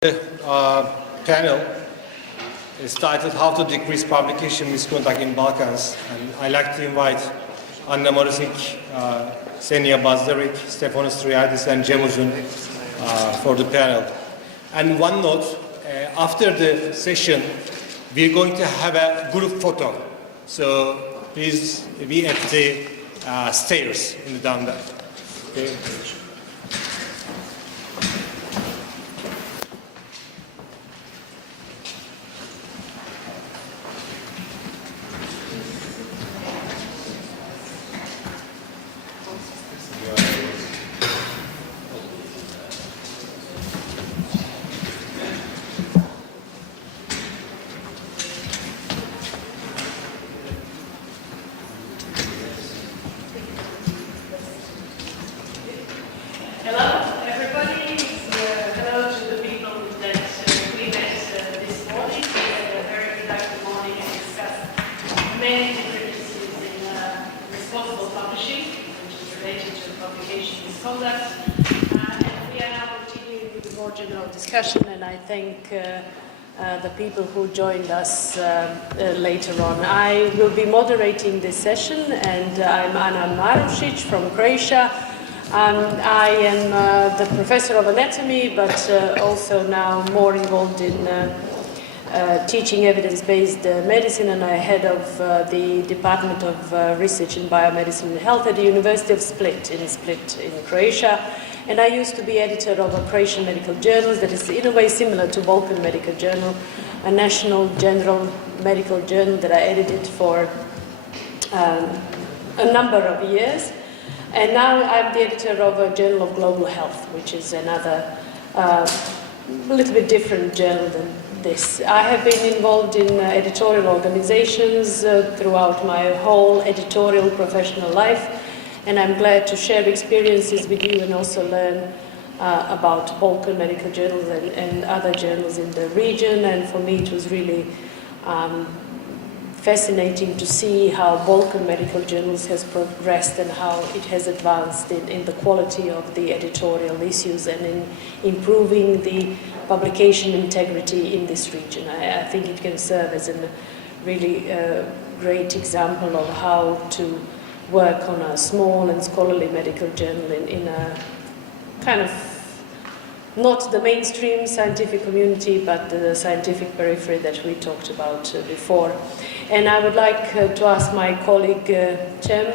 Panel is titled How to Decrease Publication Misconduct in Balkans, and I'd like to invite MARUŠIČ, BAŽDARIČ, Stefanos TRIARIDIS and UZUN for the panel. And one note, after the session we're going to have a group photo, so please be at the stairs in the down there. Okay. Discussion, and I thank the people who joined us later on. I will be moderating this session, and I'm MARUŠIČ from Croatia. I am the professor of anatomy, but also now more involved in teaching evidence-based medicine, and I'm head of the Department of Research in Biomedicine and Health at the University of Split in Croatia. And I used to be editor of a Croatian medical journal that is in a way similar to Balkan Medical Journal, a national general medical journal that I edited for a number of years. And now I'm the editor of a Journal of Global Health, which is another little bit different journal than this. I have been involved in editorial organizations throughout my whole editorial professional life. And I'm glad to share experiences with you and also learn about Balkan medical journals and other journals in the region. And for me, it was really fascinating to see how Balkan medical journals has progressed and how it has advanced in the quality of the editorial issues and in improving the publication integrity in this region. I think it can serve as a really great example of how to work on a small and scholarly medical journal in a kind of not the mainstream scientific community, but the scientific periphery that we talked about before. And I would like to ask my colleague Cem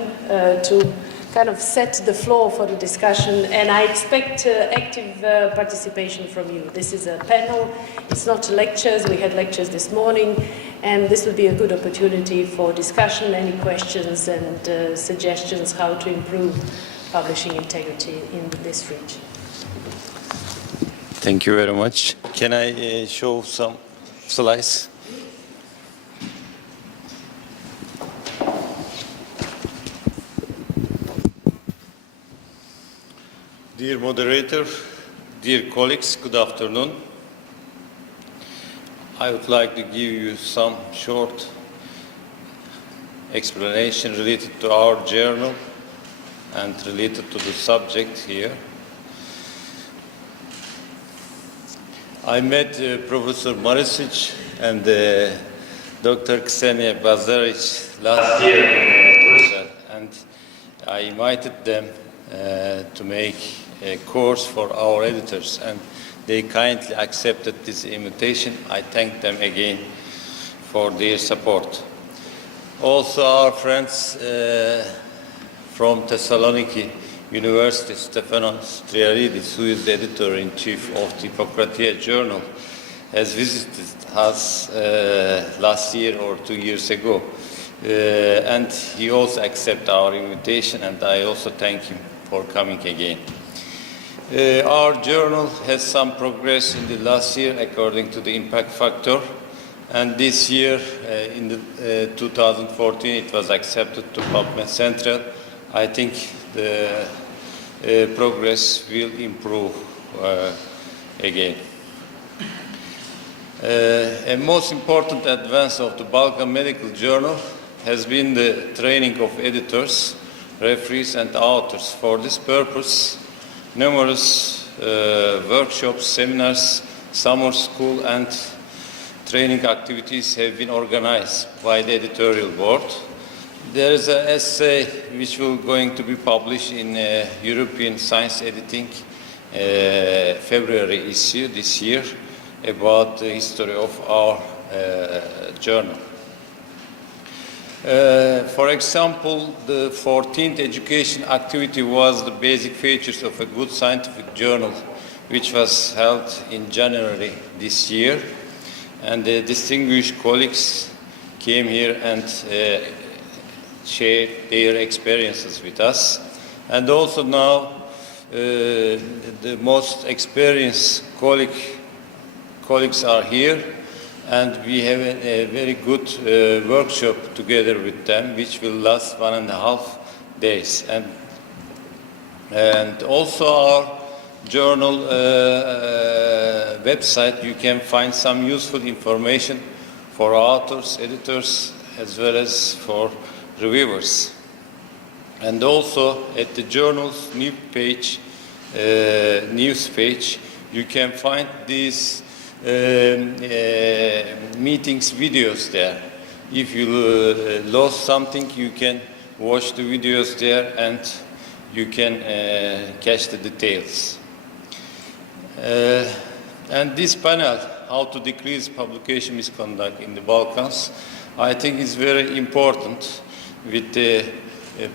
to kind of set the floor for the discussion, and I expect active participation from you. This is a panel, it's not lectures. We had lectures this morning, and this will be a good opportunity for discussion, any questions and suggestions how to improve publishing integrity in this region. Thank you very much. Can I show some slides? Dear moderator, dear colleagues, good afternoon. I would like to give you some short explanation related to our journal and related to the subject here. I met Professor MARUŠIČ and Dr. BAŽDARIČ last year in Brussels, and I invited them to make a course for our editors, and they kindly accepted this invitation. I thank them again for their support. Also our friends from Thessaloniki University, Stefanos Triaridis, who is the editor-in-chief of the Hippokratia journal, has visited us last year or 2 years ago. And he also accepted our invitation, and I also thank him for coming again. Our journal has some progress in the last year according to the impact factor, and this year, in 2014, it was accepted to PubMed Central. I think the progress will improve again. A most important advance of the Balkan Medical Journal has been the training of editors, referees and authors. For this purpose, numerous workshops, seminars summer school and training activities have been organized by the editorial board. There is an essay which will going to be published in European Science Editing February issue this year about the history of our journal. For example, the 14th education activity was the basic features of a good scientific journal, which was held in January this year. And the distinguished colleagues came here and shared their experiences with us. And also now, the most experienced colleagues are here, and we have a very good workshop together with them, which will last 1.5 days. And also our journal website, you can find some useful information for authors, editors, as well as for reviewers. And also at the journal's news page, you can find these meetings videos there. If you lost something, you can watch the videos there and you can catch the details. And this panel, how to decrease publication misconduct in the Balkans, I think is very important with the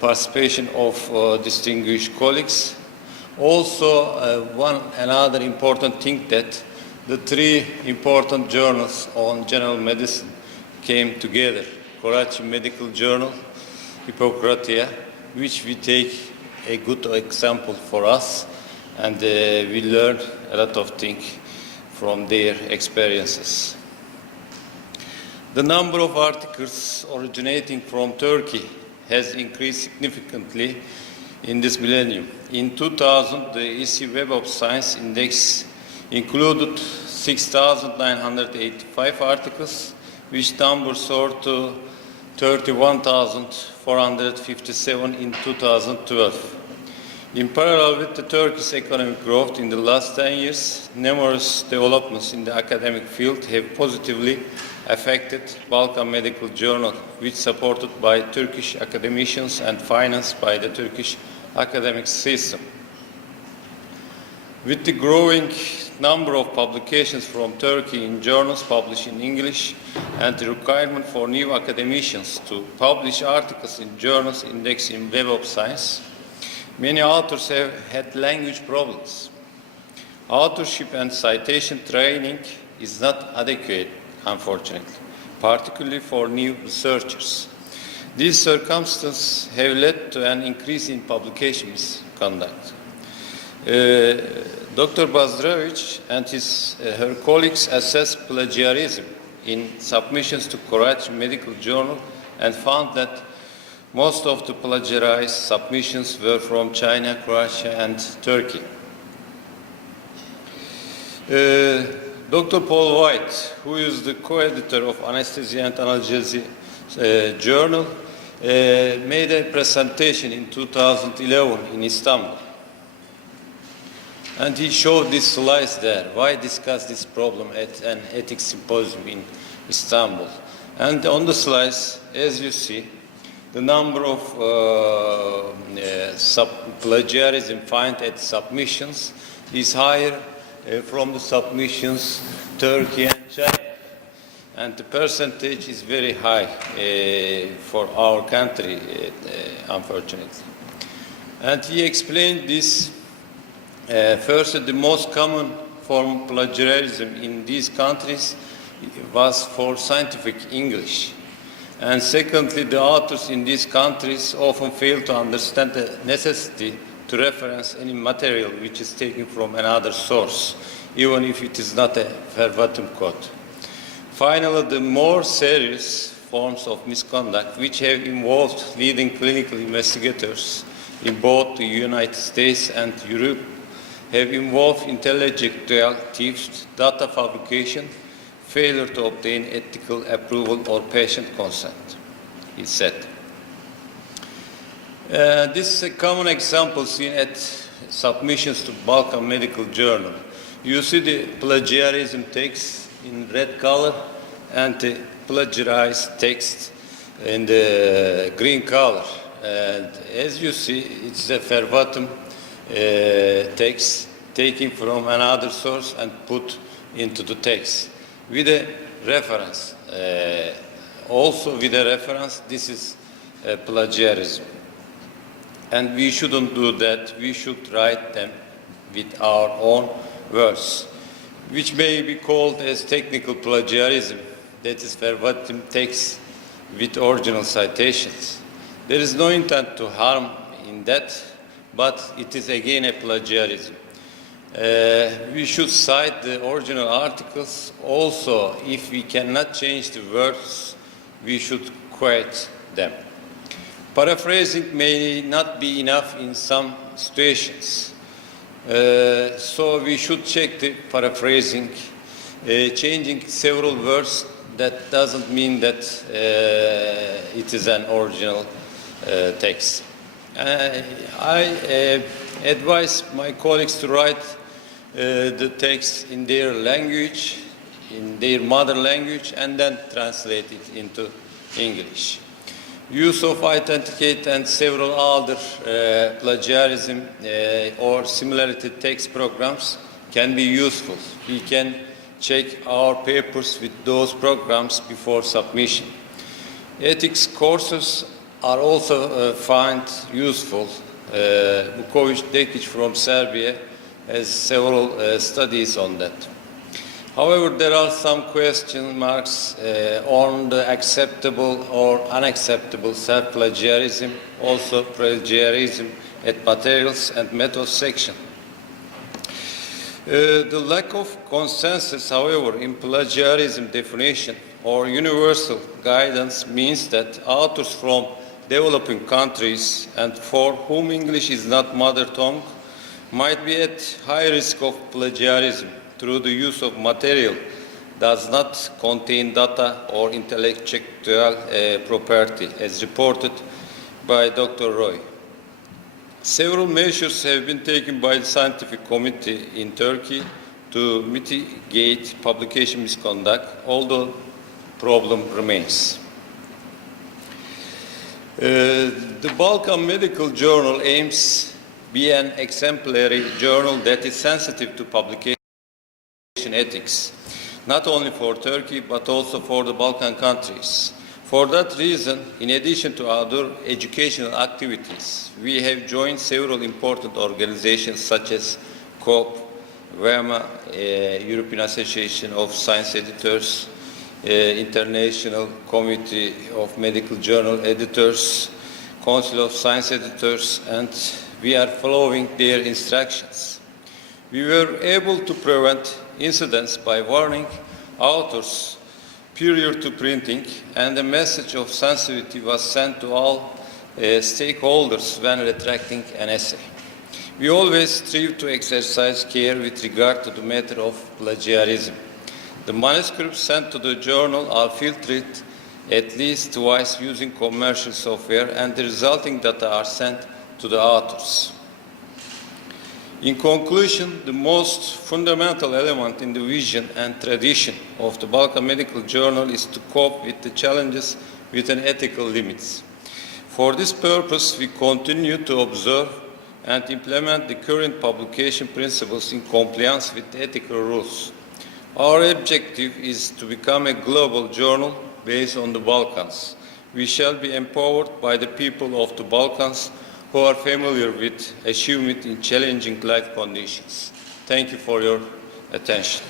participation of distinguished colleagues. Also, another important thing that the 3 important journals on general medicine came together. Croatian Medical Journal, Hippokratia, which we take a good example for us, and we learned a lot of things from their experiences. The number of articles originating from Turkey has increased significantly in this millennium. In 2000, the EC Web of Science Index included 6,985 articles, which number soared to 31,457 in 2012. In parallel with the Turkish economic growth in the last 10 years, numerous developments in the academic field have positively affected Balkan Medical Journal, which is supported by Turkish academicians and financed by the Turkish academic system. With the growing number of publications from Turkey in journals published in English and the requirement for new academicians to publish articles in journals indexed in Web of Science, many authors have had language problems. Authorship and citation training is not adequate, unfortunately, particularly for new researchers. These circumstances have led to an increase in publication misconduct. Dr. BAŽDARIĆ and her colleagues assessed plagiarism in submissions to Croatian Medical Journal and found that most of the plagiarized submissions were from China, Croatia, and Turkey. Dr. Paul White, who is the co-editor of Anesthesia and Analgesia Journal, made a presentation in 2011 in Istanbul. And he showed these slides there. Why discuss this problem at an ethics symposium in Istanbul? And on the slides, as you see, the number of plagiarism found at submissions is higher from the submissions Turkey and China. And the percentage is very high for our country, unfortunately. And he explained this. First, the most common form of plagiarism in these countries was for scientific English. And secondly, the authors in these countries often fail to understand the necessity to reference any material which is taken from another source, even if it is not a verbatim quote. Finally, the more serious forms of misconduct, which have involved leading clinical investigators in both the United States and Europe, have involved intellectual theft, data fabrication, failure to obtain ethical approval or patient consent, he said. This is a common example seen at submissions to Balkan Medical Journal. You see the plagiarism text in red color and the plagiarized text in the green color. And as you see, it's a verbatim text taken from another source and put into the text with a reference. Also with a reference, this is plagiarism. And we shouldn't do that. We should write them with our own words, which may be called as technical plagiarism, that is verbatim text with original citations. There is no intent to harm in that, but it is again a plagiarism. We should cite the original articles. Also, if we cannot change the words, we should quote them. Paraphrasing may not be enough in some situations. So we should check the paraphrasing. Changing several words, that doesn't mean that it is an original text. I advise my colleagues to write the text in their language, in their mother language, and then translate it into English. Use of authenticate and several other plagiarism or similarity text programs can be useful. We can check our papers with those programs before submission. Ethics courses are also found useful. Vukovic Dekic from Serbia has several studies on that. However, there are some question marks on the acceptable or unacceptable self-plagiarism, also plagiarism at materials and methods section. The lack of consensus, however, in plagiarism definition or universal guidance means that authors from developing countries and for whom English is not mother tongue might be at high risk of plagiarism through the use of material does not contain data or intellectual property, as reported by Dr. Roy. Several measures have been taken by the scientific committee in Turkey to mitigate publication misconduct, although problem remains. The Balkan Medical Journal aims to be an exemplary journal that is sensitive to publication ethics, not only for Turkey but also for the Balkan countries. For that reason, in addition to other educational activities, we have joined several important organizations such as COP, WEMA, European Association of Science Editors, International Committee of Medical Journal Editors, Council of Science Editors, and we are following their instructions. We were able to prevent incidents by warning authors prior to printing, and a message of sensitivity was sent to all stakeholders when retracting an essay. We always strive to exercise care with regard to the matter of plagiarism. The manuscripts sent to the journal are filtered at least twice using commercial software, and the resulting data are sent to the authors. In conclusion, the most fundamental element in the vision and tradition of the Balkan Medical Journal is to cope with the challenges within ethical limits. For this purpose, we continue to observe and implement the current publication principles in compliance with ethical rules. Our objective is to become a global journal based on the Balkans. We shall be empowered by the people of the Balkans who are familiar with achievement in challenging life conditions. Thank you for your attention.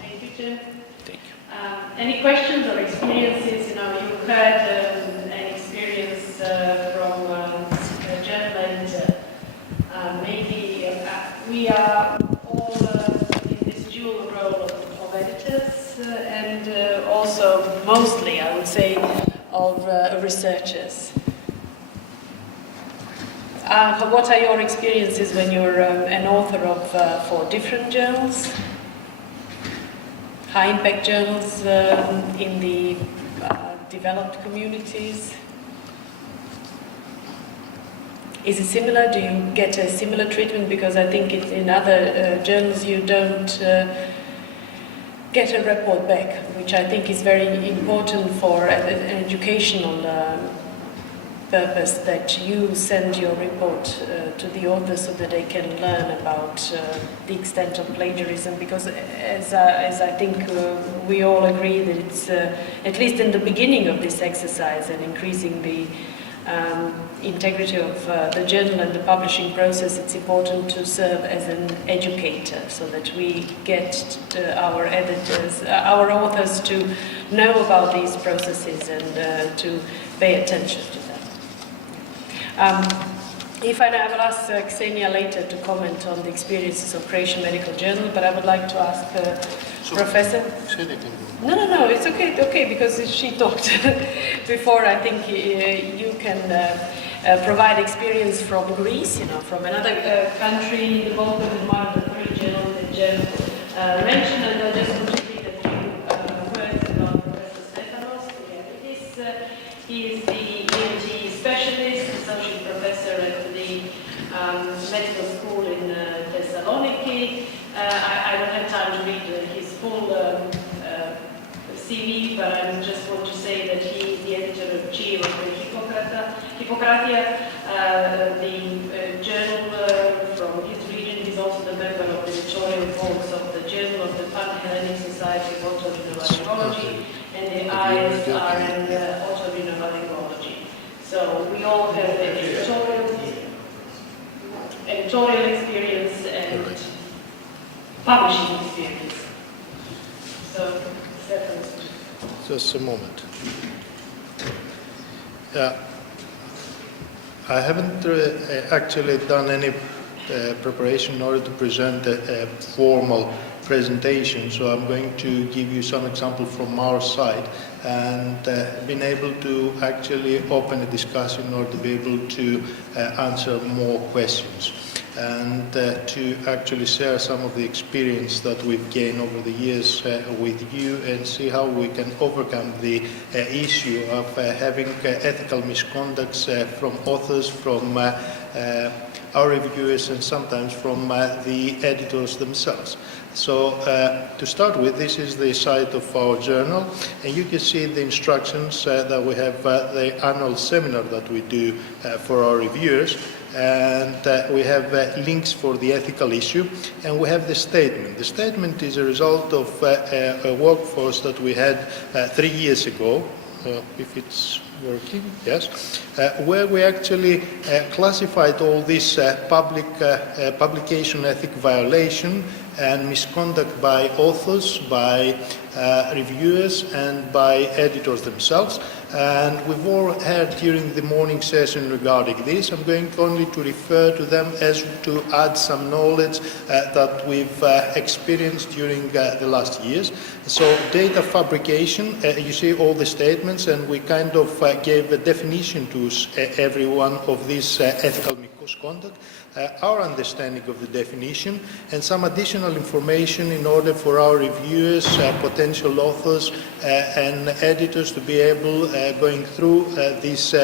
Thank you, Jim. Thank you. Any questions or experiences? You heard an experience from a gentleman. Maybe we are all in this dual role of editors and also mostly, I would say, of researchers. What are your experiences when you're an author of 4 different journals? High-impact journals in the developed communities? Is it similar? Do you get a similar treatment? Because I think in other journals you don't get a report back, which I think is very important for an educational purpose, that you send your report to the author so that they can learn about the extent of plagiarism, because as I think we all agree that it's, at least in the beginning of this exercise and increasing the integrity of the journal and the publishing process, it's important to serve as an educator so that we get our editors, our authors to know about these processes and to pay attention to them. If I will ask Ksenia later to comment on the experiences of Croatian Medical Journal, but I would like to ask Professor. No, it's okay, because she talked before. I think you can provide experience from Greece, from another country in the Balkans, and one of the three journals that Jem mentioned, and I just want to read a few words about Professor Stefanos TRIARIDIS. He is the ENT specialist, associate professor at the medical school in Thessaloniki. I don't have time to read his full CV, but I just want to say that he is the editor-in-chief of the Hippokratia, the journal from his region. He's also the member of the editorial boards of the Journal of the Pan-Hellenic Society of Otorhinolaryngology and the ISRN Otorhinolaryngology. So we all have the editorial experience and publishing experience. So, just a moment. I haven't actually done any preparation in order to present a formal presentation, so I'm going to give you some example from our side and been able to actually open a discussion in order to be able to answer more questions and to actually share some of the experience that we've gained over the years with you and see how we can overcome the issue of having ethical misconducts from authors, from our reviewers, and sometimes from the editors themselves. So to start with, this is the site of our journal, and you can see the instructions that we have the annual seminar that we do for our reviewers, and we have links for the ethical issue, and we have the statement. The statement is a result of a workforce that we had 3 years ago, if it's working, yes, where we actually classified all this publication ethic violation and misconduct by authors, by reviewers, and by editors themselves. And we've all heard during the morning session regarding this. I'm going only to refer to them as to add some knowledge that we've experienced during the last years. So data fabrication, you see all the statements, and we kind of gave a definition to every one of these ethical misconduct. Our understanding of the definition and some additional information in order for our reviewers, potential authors and editors to be able, going through this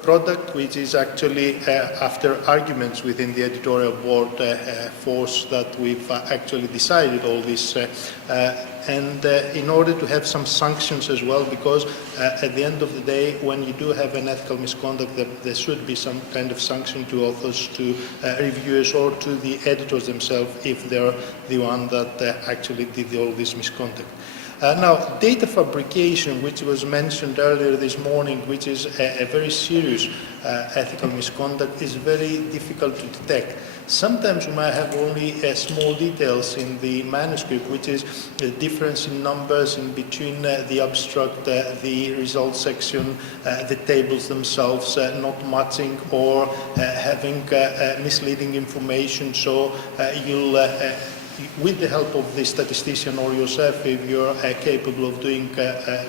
product, which is actually after arguments within the editorial board force that we've actually decided all this and in order to have some sanctions as well, because at the end of the day, when you do have an ethical misconduct, there should be some kind of sanction to authors, to reviewers, or to the editors themselves if they're the one that actually did all this misconduct. Now, data fabrication, which was mentioned earlier this morning, which is a very serious ethical misconduct, is very difficult to detect. Sometimes we might have only small details in the manuscript, which is the difference in numbers in between the abstract, the results section, the tables themselves not matching, or having misleading information. So you'll with the help of the statistician or yourself, if you're capable of doing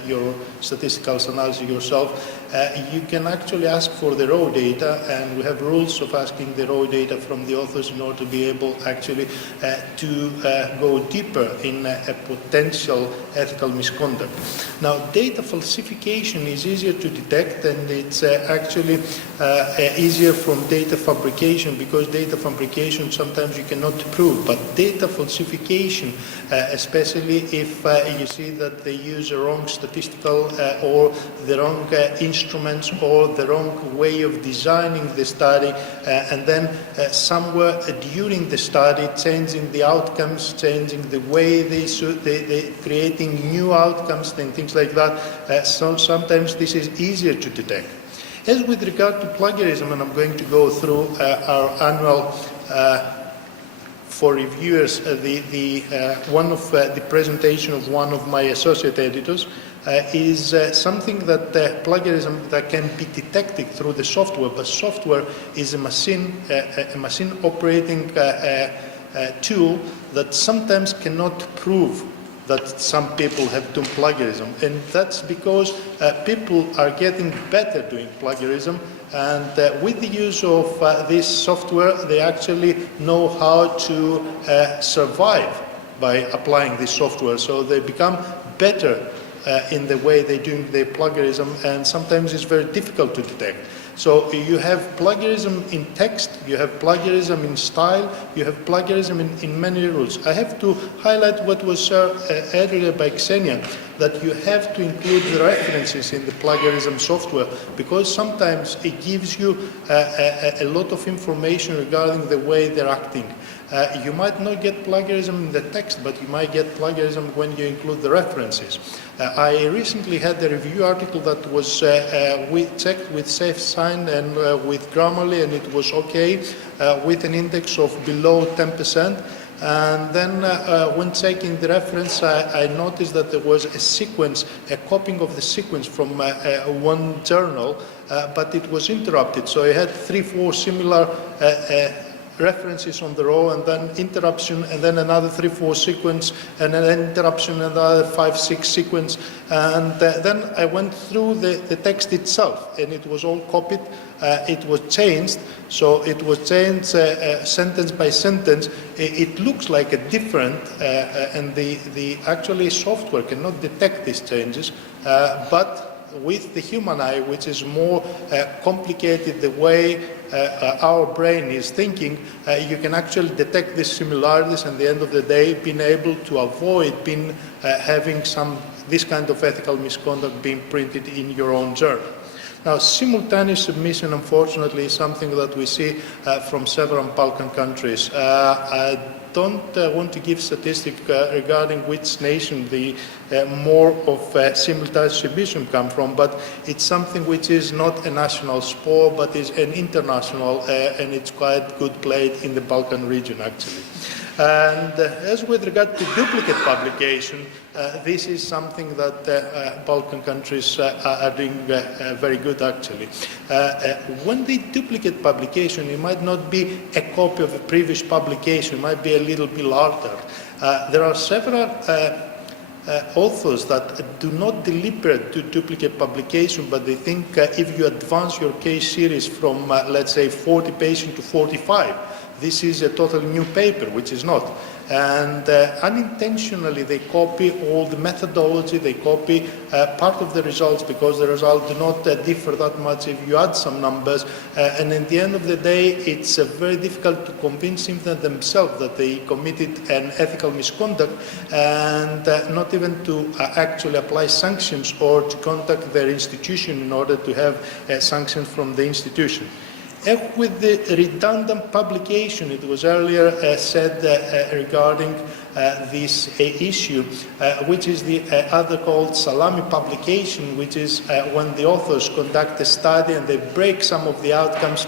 your statistical analysis yourself, you can actually ask for the raw data, and we have rules of asking the raw data from the authors in order to be able actually to go deeper in a potential ethical misconduct. Now, data falsification is easier to detect, and it's actually easier from data fabrication, because data fabrication sometimes you cannot prove, but data falsification, especially if you see that they use the wrong statistical or the wrong instruments or the wrong way of designing the study, and then somewhere during the study changing the outcomes, changing the way they creating new outcomes and things like that. So sometimes this is easier to detect. As with regard to plagiarism, and I'm going to go through our annual for reviewers, one of the presentation of one of my associate editors is something that plagiarism that can be detected through the software, but software is a machine operating tool that sometimes cannot prove that some people have done plagiarism, and that's because people are getting better doing plagiarism, and with the use of this software they actually know how to survive by applying this software, so they become better in the way they're doing their plagiarism, and sometimes it's very difficult to detect. So you have plagiarism in text, you have plagiarism in style, you have plagiarism in many rules. I have to highlight what was shared earlier by Ksenia, that you have to include the references in the plagiarism software, because sometimes it gives you a lot of information regarding the way they're acting. You might not get plagiarism in the text, but you might get plagiarism when you include the references. I recently had a review article that was we checked with SafeSign and with Grammarly, and it was okay with an index of below 10%. And then when checking the reference, I noticed that there was a sequence, a copying of the sequence from one journal, but it was interrupted. So I had 3-4 similar references on the row, and then interruption, and then another 3-4 sequence, and an interruption, another 5-6 sequence, and then I went through the text itself, and it was all copied. It was changed, so it was changed sentence by sentence. It looks like a different, and the actually software cannot detect these changes, but with the human eye, which is more complicated the way our brain is thinking, you can actually detect these similarities, and at the end of the day being able to avoid having this kind of ethical misconduct being printed in your own journal. Now, simultaneous submission, unfortunately, is something that we see from several Balkan countries. I don't want to give statistics regarding which nation the more of simultaneous submission come from, but it's something which is not a national sport, but is an international, and it's quite good played in the Balkan region, actually. And as with regard to duplicate publication, this is something that Balkan countries are doing very good, actually. When they duplicate publication, it might not be a copy of a previous publication, it might be a little bit altered. There are several authors that do not deliberate to duplicate publication, but they think if you advance your case series from, let's say, 40 pages to 45, this is a totally new paper, which is not. And unintentionally they copy all the methodology, they copy part of the results, because the results do not differ that much if you add some numbers, and at the end of the day it's very difficult to convince them themselves that they committed an ethical misconduct, and not even to actually apply sanctions or to contact their institution in order to have sanctions from the institution. With the redundant publication, it was earlier said regarding this issue, which is the other called salami publication, which is when the authors conduct a study and they break some of the outcomes,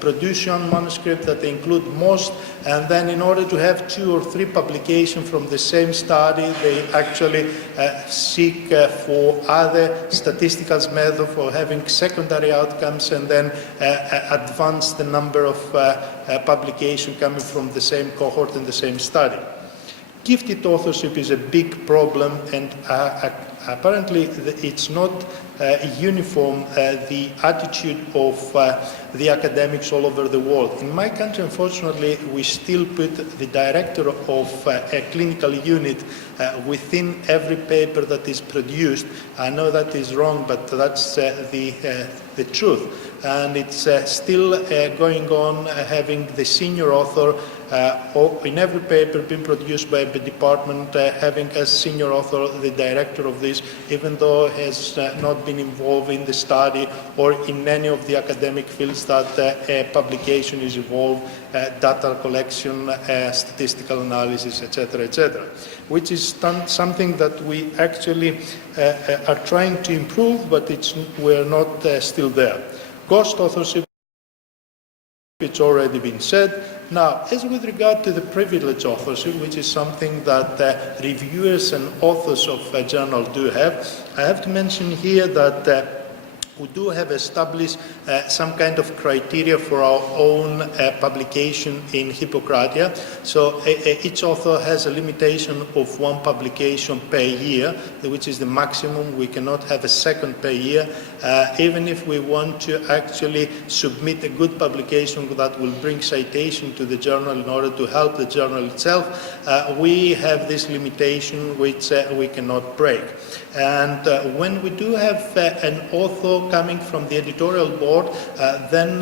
produce one manuscript that they include most, and then in order to have 2 or 3 publications from the same study, they actually seek for other statistical methods for having secondary outcomes, and then advance the number of publications coming from the same cohort in the same study. Gifted authorship is a big problem, and apparently it's not uniform, the attitude of the academics all over the world. In my country, unfortunately, we still put the director of a clinical unit within every paper that is produced. I know that is wrong, but that's the truth. And it's still going on, having the senior author in every paper being produced by the department, having as senior author the director of this, even though he has not been involved in the study or in any of the academic fields that a publication is involved, data collection, statistical analysis, etc., which is something that we actually are trying to improve, but we're not still there. Ghost authorship, it's already been said. Now, as with regard to the privileged authorship, which is something that reviewers and authors of a journal do have, I have to mention here that we do have established some kind of criteria for our own publication in Hippokratia. So each author has a limitation of 1 publication per year, which is the maximum. We cannot have a second per year. Even if we want to actually submit a good publication that will bring citation to the journal in order to help the journal itself, we have this limitation which we cannot break. And when we do have an author coming from the editorial board, then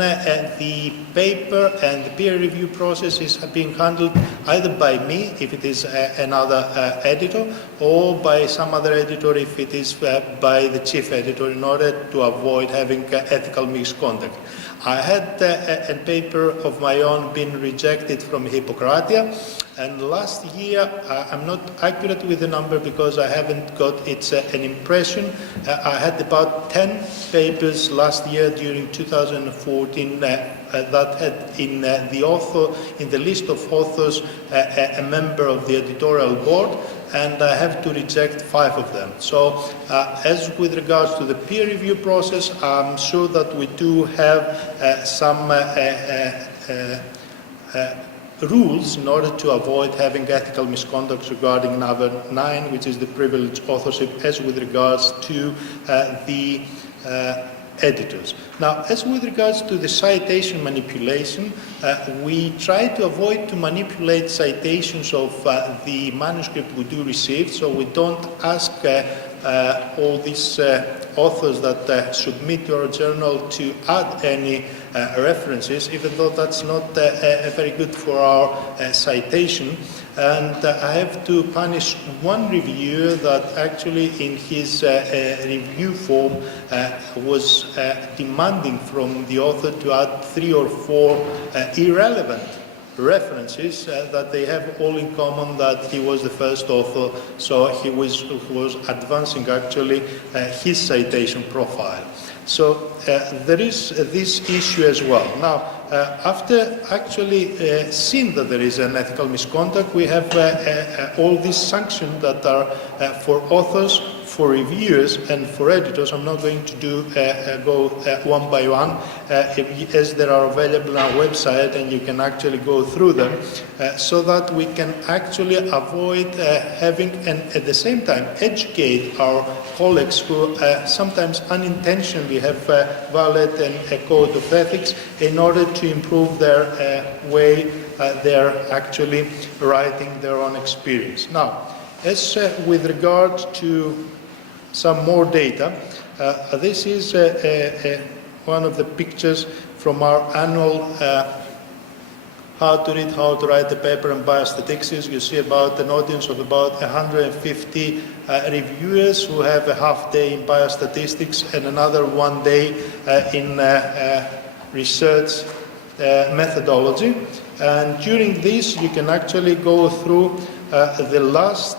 the paper and the peer review process is being handled either by me, if it is another editor, or by some other editor, if it is by the chief editor, in order to avoid having ethical misconduct. I had a paper of my own been rejected from Hippokratia, and last year, I'm not accurate with the number because I haven't got an impression. I had about 10 papers last year during 2014 that had in the author, in the list of authors, a member of the editorial board, and I have to reject 5 of them. So as with regards to the peer review process, I'm sure that we do have some rules in order to avoid having ethical misconduct regarding number 9, which is the privileged authorship, as with regards to the editors. Now, as with regards to the citation manipulation, we try to avoid to manipulate citations of the manuscript we do receive, so we don't ask all these authors that submit to our journal to add any references, even though that's not very good for our citation. And I have to punish one reviewer that actually in his review form was demanding from the author to add 3 or 4 irrelevant references that they have all in common, that he was the first author, so he was advancing actually his citation profile. So there is this issue as well. Now, after actually seeing that there is an ethical misconduct, we have all these sanctions that are for authors, for reviewers, and for editors. I'm not going to go one by one, as they are available on our website, and you can actually go through them, so that we can actually avoid having, and at the same time educate our colleagues who sometimes unintentionally have violated a code of ethics, in order to improve their way they're actually writing their own experience. Now, as with regard to some more data, this is one of the pictures from our annual how to read, how to write a paper on biostatistics. You see about an audience of about 150 reviewers who have a half day in biostatistics and another 1 day in research methodology. And during this, you can actually go through the last,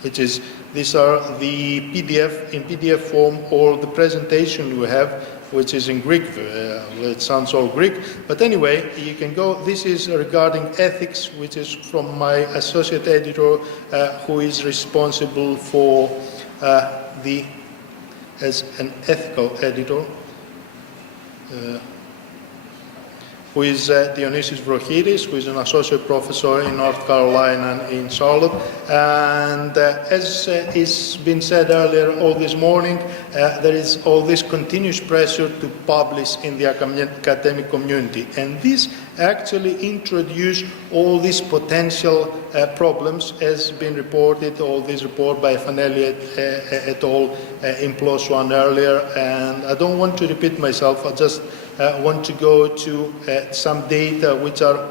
which is, these are the PDF, in PDF form, or the presentation we have, which is in Greek. It sounds all Greek, but anyway, you can go. This is regarding ethics, which is from my associate editor, who is responsible for as an ethical editor. who is Dionysios Vrochidis, who is an associate professor in North Carolina and in Charlotte. And as has been said earlier all this morning, there is all this continuous pressure to publish in the academic community. And this actually introduced all these potential problems, as been reported, all this report by Fanelli et al. In PLOS ONE earlier. And I don't want to repeat myself, I just want to go to some data which are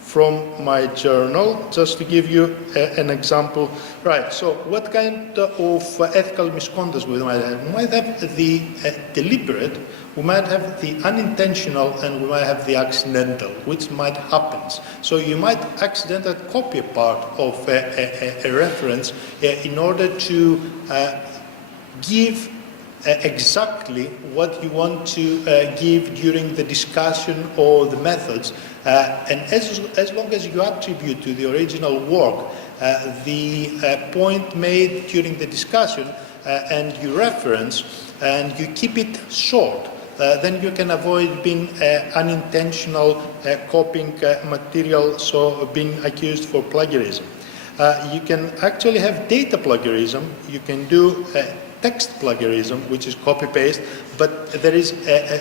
from my journal, just to give you an example. Right, so what kind of ethical misconduct we might have? We might have the deliberate, we might have the unintentional, and we might have the accidental, which might happen. So you might accidentally copy a part of a reference in order to give exactly what you want to give during the discussion or the methods, and as long as you attribute to the original work the point made during the discussion and you reference and you keep it short, then you can avoid being unintentional copying material, so being accused for plagiarism. You can actually have data plagiarism, you can do text plagiarism, which is copy-paste, but there is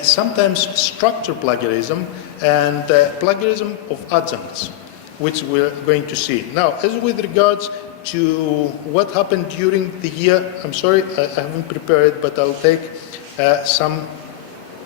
sometimes structure plagiarism and plagiarism of adjuncts, which we're going to see. Now, as with regards to what happened during the year, I'm sorry, I haven't prepared, but I'll take some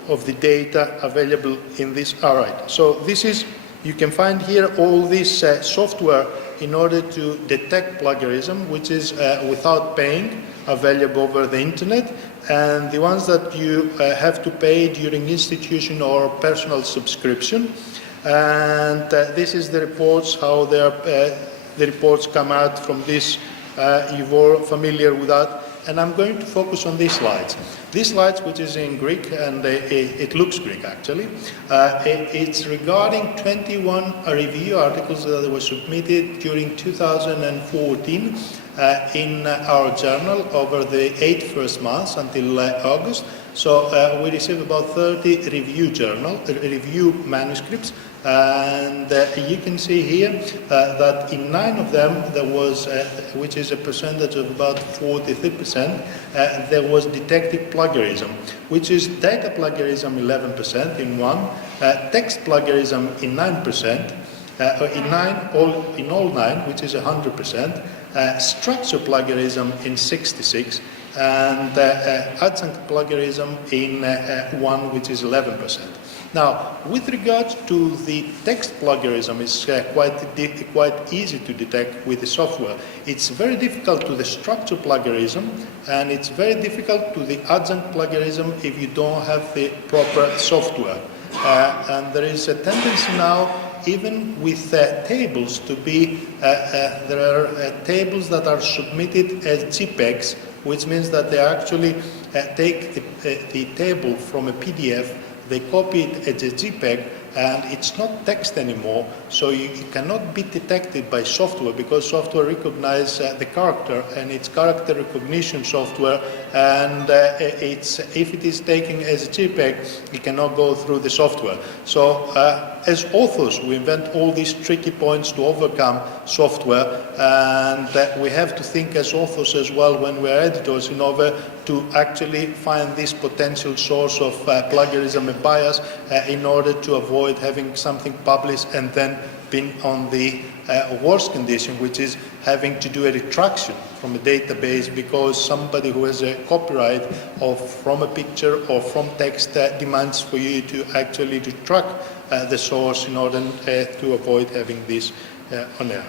of the data available in this. All right, so this is, you can find here all this software in order to detect plagiarism, which is without paying, available over the internet, and the ones that you have to pay during institution or personal subscription. And this is the reports, how they are, the reports come out from this. You're all familiar with that. And I'm going to focus on these slides. These slides, which is in Greek, and it looks Greek actually, it's regarding 21 review articles that were submitted during 2014 in our journal over the 8 first months until August. So we received about 30 review manuscripts, and you can see here that in 9 of them there was, which is a percentage of about 43%, there was detected plagiarism, which is data plagiarism 11% in one, text plagiarism in 9%, in all 9, which is 100%, structure plagiarism in 66%, and adjunct plagiarism in 1, which is 11%. Now, with regards to the text plagiarism, it's quite easy to detect with the software. It's very difficult to the structure plagiarism, and it's very difficult to the adjunct plagiarism if you don't have the proper software. And there is a tendency now, even with tables, to be, there are tables that are submitted as JPEGs, which means that they actually take the table from a PDF, they copy it as a JPEG, and it's not text anymore, so it cannot be detected by software, because software recognizes the character, and it's character recognition software, and if it is taken as a JPEG, it cannot go through the software. So as authors, we invent all these tricky points to overcome software, and we have to think as authors as well when we're editors in order to actually find this potential source of plagiarism and bias in order to avoid having something published and then being on the worst condition, which is having to do a retraction from a database because somebody who has a copyright from a picture or from text demands for you to actually retract the source in order to avoid having this on air.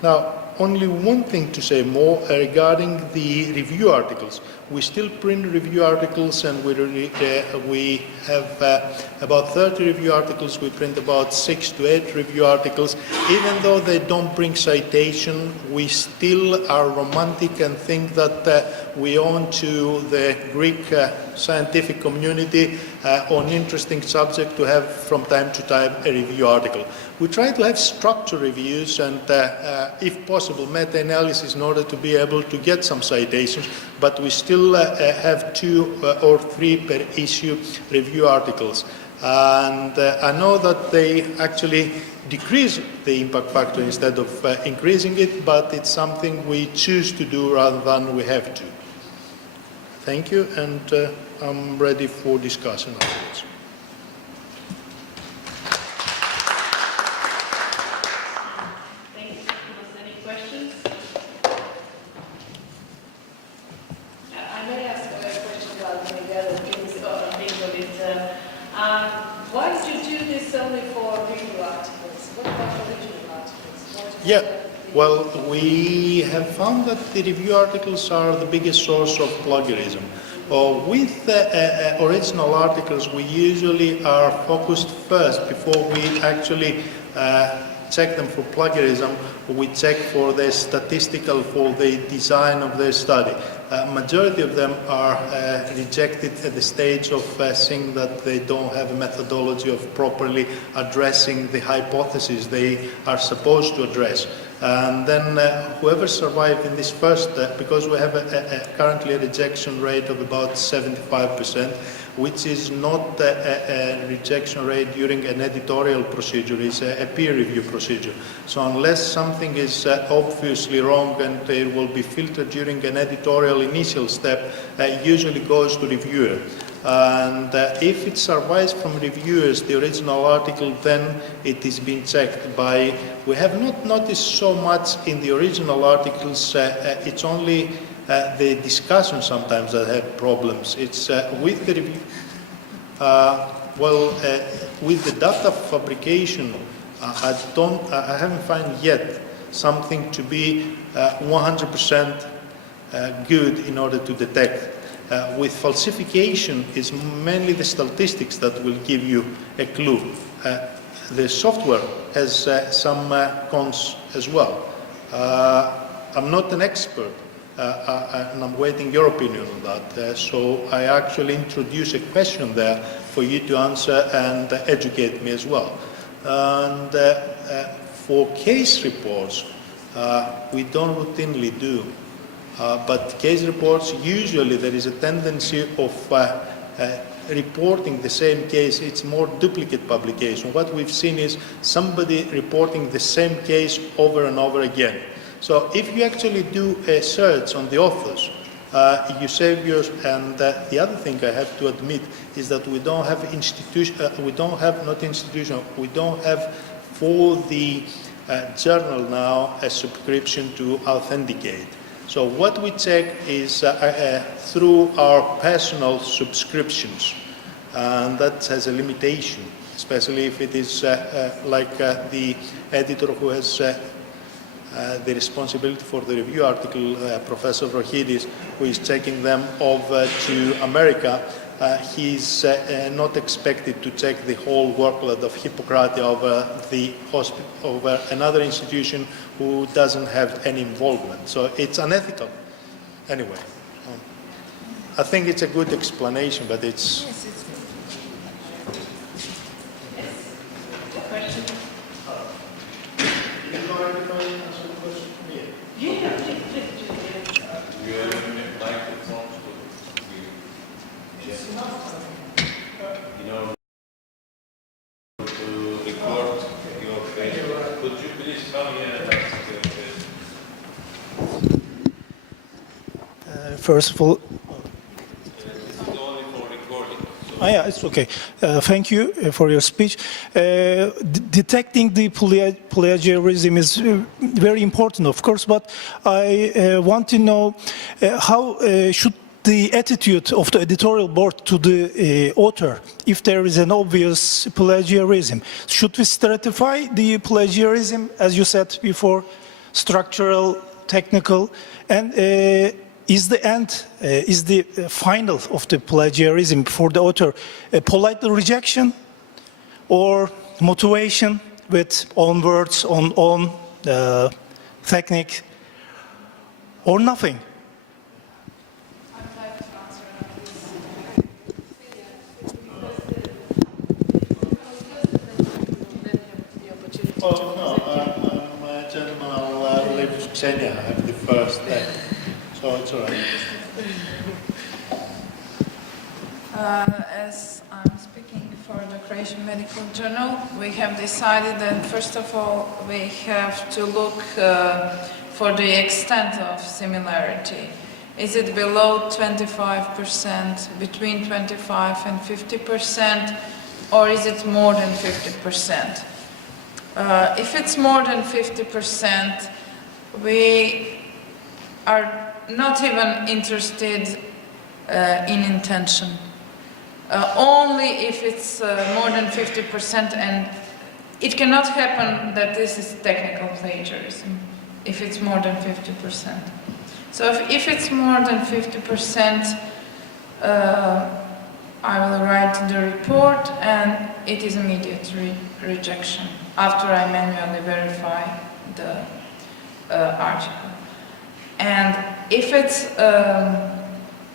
Now, only one thing to say more regarding the review articles. We still print review articles, and we have about 30 review articles. We print about 6 to 8 review articles. Even though they don't bring citation, we still are romantic and think that we own to the Greek scientific community on interesting subject to have from time to time a review article. We try to have structured reviews and, if possible, meta-analysis in order to be able to get some citations, but we still have 2 or 3 per issue review articles. And I know that they actually decrease the impact factor instead of increasing it, but it's something we choose to do rather than we have to. Thank you, and I'm ready for discussion afterwards. Thank you. Any questions? I may ask a question about maybe other things or things of it. Why did you do this only for review articles? What about original articles? Yeah, well, we have found that the review articles are the biggest source of plagiarism. With original articles, we usually are focused first before we actually check them for plagiarism. We check for the statistical, for the design of the study. Majority of them are rejected at the stage of seeing that they don't have a methodology of properly addressing the hypothesis they are supposed to address. And then whoever survived in this first, because we have currently a rejection rate of about 75%, which is not a rejection rate during an editorial procedure, it's a peer review procedure. So unless something is obviously wrong and it will be filtered during an editorial initial step, it usually goes to reviewer. And if it survives from reviewers, the original article, then it is being checked by, we have not noticed so much in the original articles, it's only the discussion sometimes that have problems. It's with the review, with the data fabrication, I haven't found yet something to be 100% good in order to detect. With falsification, it's mainly the statistics that will give you a clue. The software has some cons as well. I'm not an expert, and I'm waiting your opinion on that. So I actually introduce a question there for you to answer and educate me as well. And for case reports, we don't routinely do. But case reports, usually there is a tendency of reporting the same case. It's more duplicate publication. What we've seen is somebody reporting the same case over and over again. So if you actually do a search on the authors, you save yours. And the other thing I have to admit is that we don't have we don't have for the journal now a subscription to authenticate. So what we check is through our personal subscriptions, and that has a limitation, especially if it is like the editor who has the responsibility for the review article, Professor Rohidis, who is checking them over to America. He's not expected to check the whole workload of Hippokratia over another institution who doesn't have any involvement. So it's unethical. Anyway, I think it's a good explanation, but it's... Yes, it's good. Yes. Question? You know if I answer the question? Yeah. You have a microphone in order to record your face. Could you please come here and ask your question? First of all, This is only for recording. So yeah, it's okay. Thank you for your speech. Detecting the plagiarism is very important, of course, but I want to know how should the attitude of the editorial board to the author, if there is an obvious plagiarism. Should we stratify the plagiarism, as you said before, structural, technical, and is the final of the plagiarism for the author a polite rejection or motivation with own words, own technique, or nothing? Oh, no, gentlemen, I'll leave Ksenia have the first thing. So it's all right. As I'm speaking for the Croatian Medical Journal. We have decided that first of all we have to look for the extent of similarity. Is it below 25%, between 25 and 50%, or is it more than 50%? If it's more than 50%, we are not even interested in intention. Only if it's more than 50%, and it cannot happen that this is technical plagiarism, if it's more than 50%. So if it's more than 50%, I will write the report and it is immediate rejection after I manually verify the article. And if it's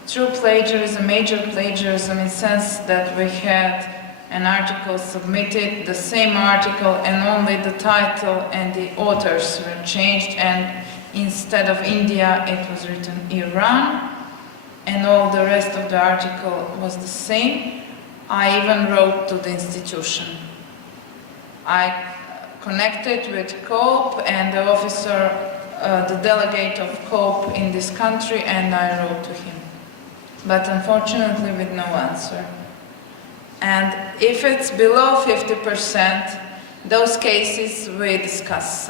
true plagiarism, major plagiarism, in the sense that we had an article submitted, the same article, and only the title and the authors were changed, and instead of India it was written Iran, and all the rest of the article was the same, I even wrote to the institution. I connected with COPE and the officer, the delegate of COPE in this country, and I wrote to him. But unfortunately with no answer. And if it's below 50%, those cases we discuss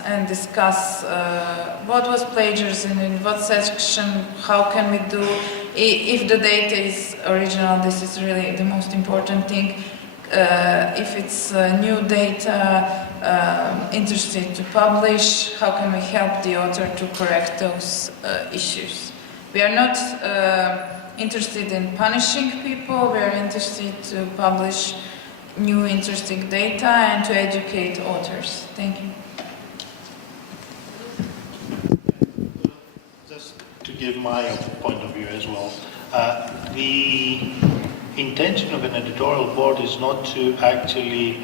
what was plagiarism, in what section, how can we do, if the data is original, this is really the most important thing. If it's new data, interested to publish, how can we help the author to correct those issues? We are not interested in punishing people, we are interested to publish new interesting data and to educate authors. Thank you. Just to give my point of view as well, the intention of an editorial board is not to actually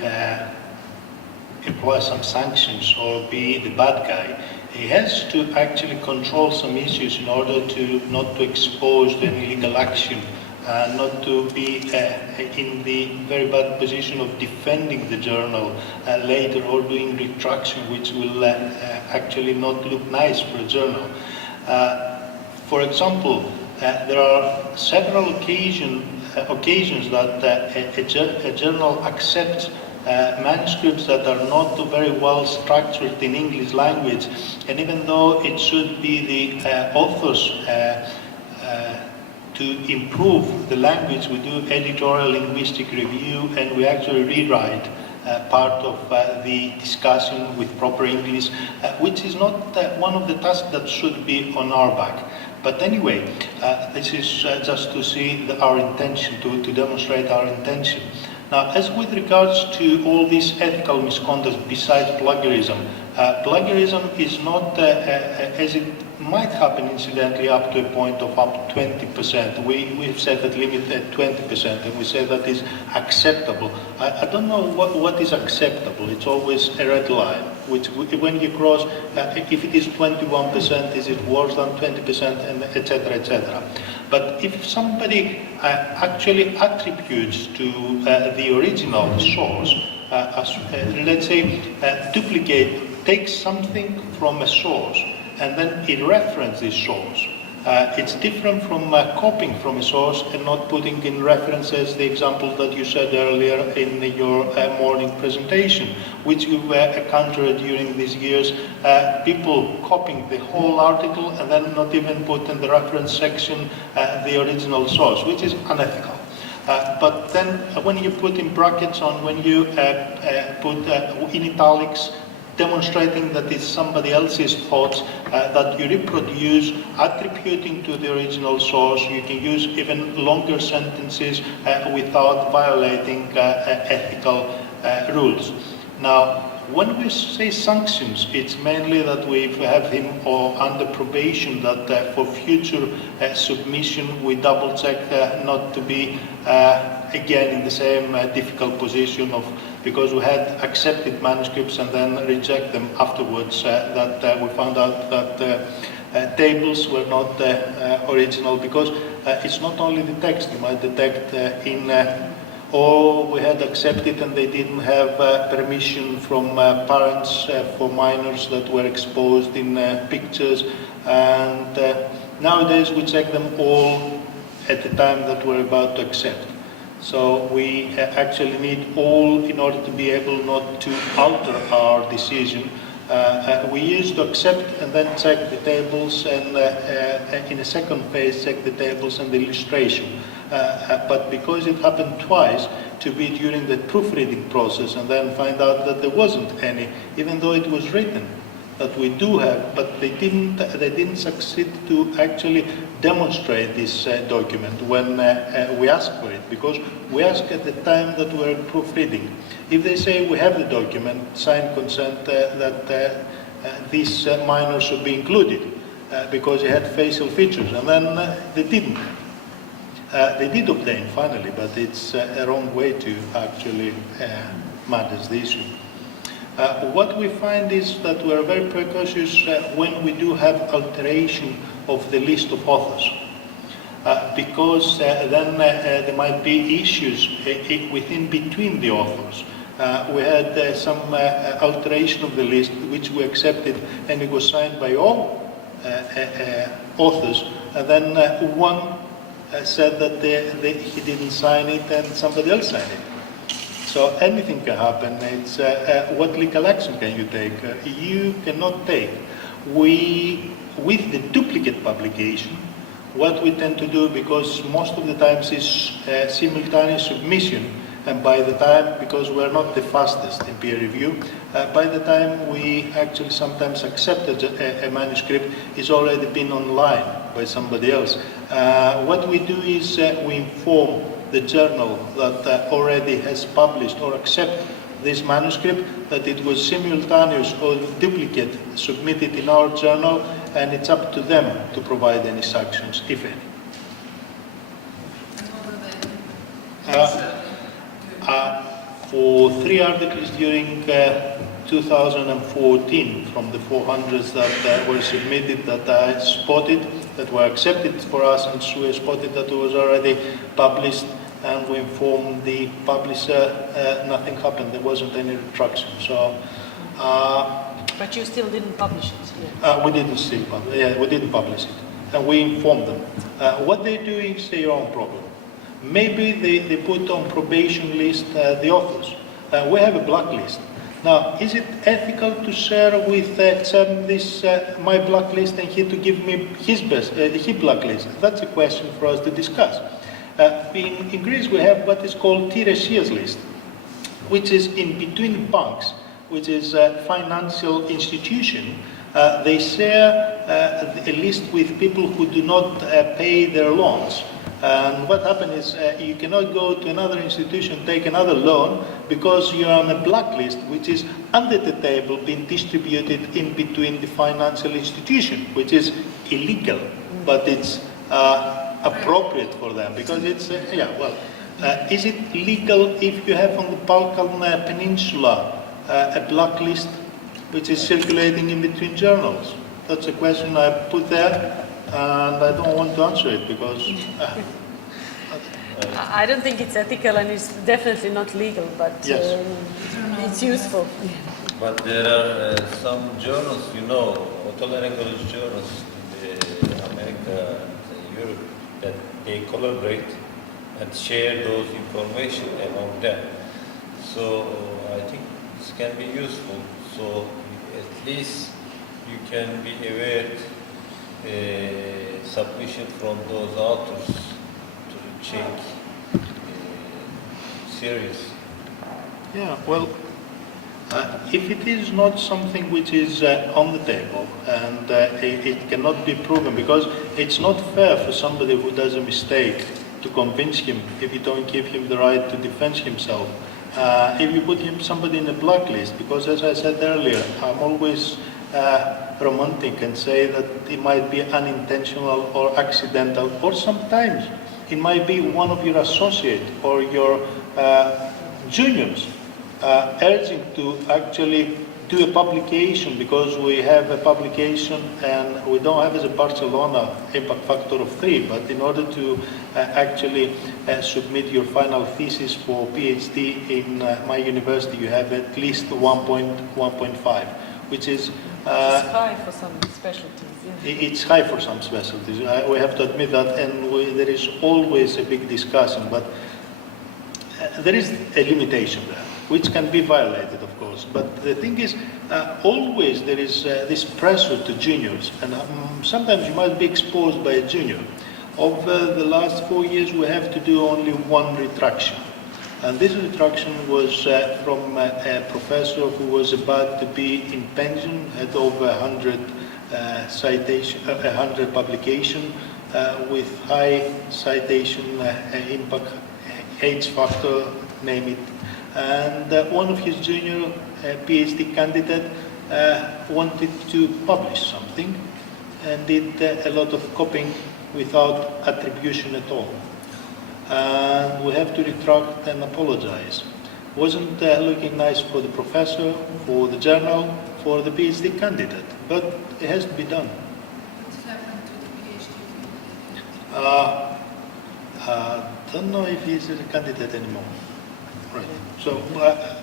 employ some sanctions or be the bad guy. It has to actually control some issues in order to not to expose any legal action, not to be in the very bad position of defending the journal later or doing retraction, which will actually not look nice for a journal. For example, there are several occasions that a journal accepts manuscripts that are not very well structured in English language, and even though it should be the authors to improve the language, we do editorial linguistic review and we actually rewrite part of the discussion with proper English, which is not one of the tasks that should be on our back. But anyway, this is just to see our intention, to demonstrate our intention. Now, as with regards to all these ethical misconduct besides plagiarism, plagiarism is not, as it might happen incidentally, up to a point of up to 20%. We've set that limit at 20%, and we say that is acceptable. I don't know what is acceptable. It's always a red line, which when you cross, if it is 21%, is it worse than 20%, and etc., etc. But if somebody actually attributes to the original source, let's say duplicate, takes something from a source and then it references this source. It's different from copying from a source and not putting in references the example that you said earlier in your morning presentation, which you encountered during these years, people copying the whole article and then not even put in the reference section the original source, which is unethical. But then when you put in brackets on, when you put in italics, demonstrating that it's somebody else's thoughts that you reproduce, attributing to the original source. You can use even longer sentences without violating ethical rules. Now, when we say sanctions, it's mainly that we have him under probation, that for future submission we double check not to be again in the same difficult position of, because we had accepted manuscripts and then reject them afterwards, that we found out that tables were not original, because it's not only the text. You might detect in or we had accepted and they didn't have permission from parents for minors that were exposed in pictures. And nowadays we check them all at the time that we're about to accept. So we actually need all in order to be able not to alter our decision. We used to accept and then check the tables, and in a second phase check the tables and the illustration. But because it happened twice, to be during the proofreading process and then find out that there wasn't any, even though it was written, that we do have, but they didn't succeed to actually demonstrate this document when we asked for it, because we asked at the time that we were proofreading. If they say we have the document, signed consent that this minor should be included because he had facial features, and then they didn't. They did obtain finally, but it's a wrong way to actually manage the issue. What we find is that we are very precautious when we do have alteration of the list of authors, because then there might be issues between the authors. We had some alteration of the list which we accepted, and it was signed by all authors, and then one said that he didn't sign it and somebody else signed it. So anything can happen. It's what legal action can you take? You cannot take. With the duplicate publication, what we tend to do, because most of the times is simultaneous submission, and by the time, because we're not the fastest in peer review, by the time we actually sometimes accept a manuscript, it's already been online by somebody else. What we do is we inform the journal that already has published or accept this manuscript that it was simultaneous or duplicate submitted in our journal, and it's up to them to provide any sanctions, if any. For 3 articles during 2014, from the 400s that were submitted, that I spotted, that were accepted for us, and we spotted that it was already published, and we informed the publisher, nothing happened, there wasn't any retraction. So, But you still didn't publish it? we didn't publish it, and we informed them. What they do is their own problem. Maybe they put on probation list the authors. We have a blacklist. Now, is it ethical to share with Cem this my blacklist and he to give me his blacklist? That's a question for us to discuss. In Greece, we have what is called TRIARIDIS list, which is in between banks, which is a financial institution. They share a list with people who do not pay their loans. And what happens is you cannot go to another institution, take another loan, because you are on a blacklist, which is under the table being distributed in between the financial institution, which is illegal, but it's appropriate for them, because it's, is it legal if you have on the Balkan Peninsula a blacklist which is circulating in between journals? That's a question I put there, and I don't want to answer it because... I don't think it's ethical, and it's definitely not legal, but yes. It's useful. But there are some journals, autolanguage journals in America and Europe, that they collaborate and share those information among them. So I think this can be useful. So at least you can be aware submission from those authors to check serious. Yeah, well, if it is not something which is on the table and it cannot be proven, because it's not fair for somebody who does a mistake to convince him if you don't give him the right to defend himself. If you put somebody in a blacklist, because as I said earlier, I'm always romantic and say that it might be unintentional or accidental, or sometimes it might be one of your associates or your juniors urging to actually do a publication, because we have a publication and we don't have as a Barcelona impact factor of 3, but in order to actually submit your final thesis for PhD in my university, you have at least 1.5, which is It's high for some specialties. Yeah. it's high for some specialties. We have to admit that, and there is always a big discussion, but there is a limitation there, which can be violated, of course. But the thing is, always there is this pressure to juniors, and sometimes you might be exposed by a junior. Over the last 4 years, we have to do only one retraction. And this retraction was from a professor who was about to be in pension, had over 100 100 publications with high citation impact, H factor, name it. And one of his junior PhD candidate wanted to publish something and did a lot of copying without attribution at all. And we have to retract and apologize. Wasn't looking nice for the professor, for the journal, for the PhD candidate, but it has to be done. What happened to the PhD? Don't know if he's a candidate anymore. Right. So,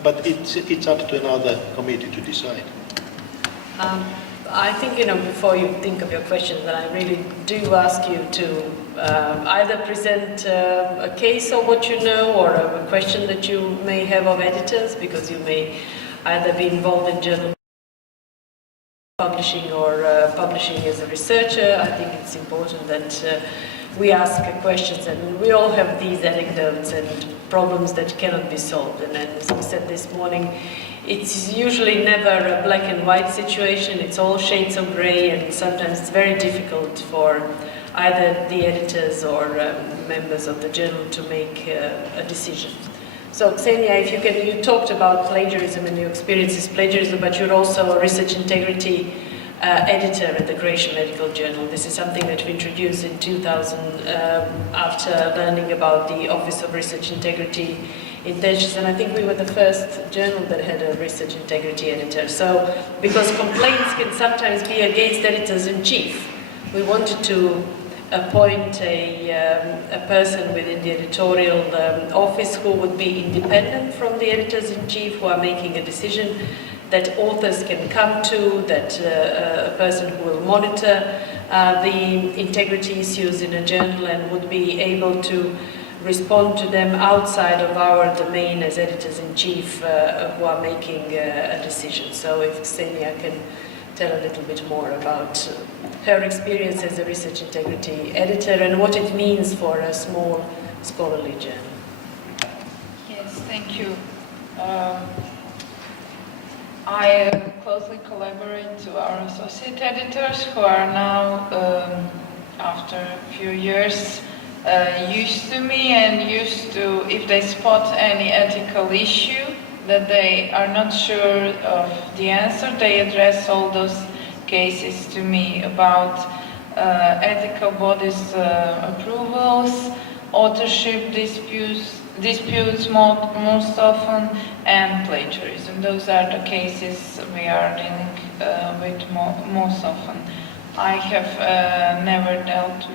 but it's up to another committee to decide. I think, before you think of your questions, that I really do ask you to either present a case of what you know or a question that you may have of editors, because you may either be involved in journal publishing or publishing as a researcher. I think it's important that we ask questions, and we all have these anecdotes and problems that cannot be solved. And as I said this morning, it's usually never a black and white situation. It's all shades of grey, and sometimes it's very difficult for either the editors or members of the journal to make a decision. So, Ksenia, if you can, you talked about plagiarism and your experiences plagiarism, but you're also a research integrity editor at the Croatian Medical Journal. This is something that we introduced in 2000 after learning about the Office of Research Integrity intentions, and I think we were the first journal that had a research integrity editor. So, because complaints can sometimes be against editors-in-chief, we wanted to appoint a person within the editorial office who would be independent from the editors-in-chief who are making a decision, that authors can come to, that a person who will monitor the integrity issues in a journal and would be able to respond to them outside of our domain as editors-in-chief who are making a decision. So if Ksenia can tell a little bit more about her experience as a research integrity editor and what it means for a small scholarly journal. Yes, thank you. I closely collaborate to our associate editors who are now, after a few years, used to me and used to, if they spot any ethical issue that they are not sure of the answer, they address all those cases to me about ethical bodies approvals, authorship disputes most often, and plagiarism. Those are the cases we are dealing with most often. I have never dealt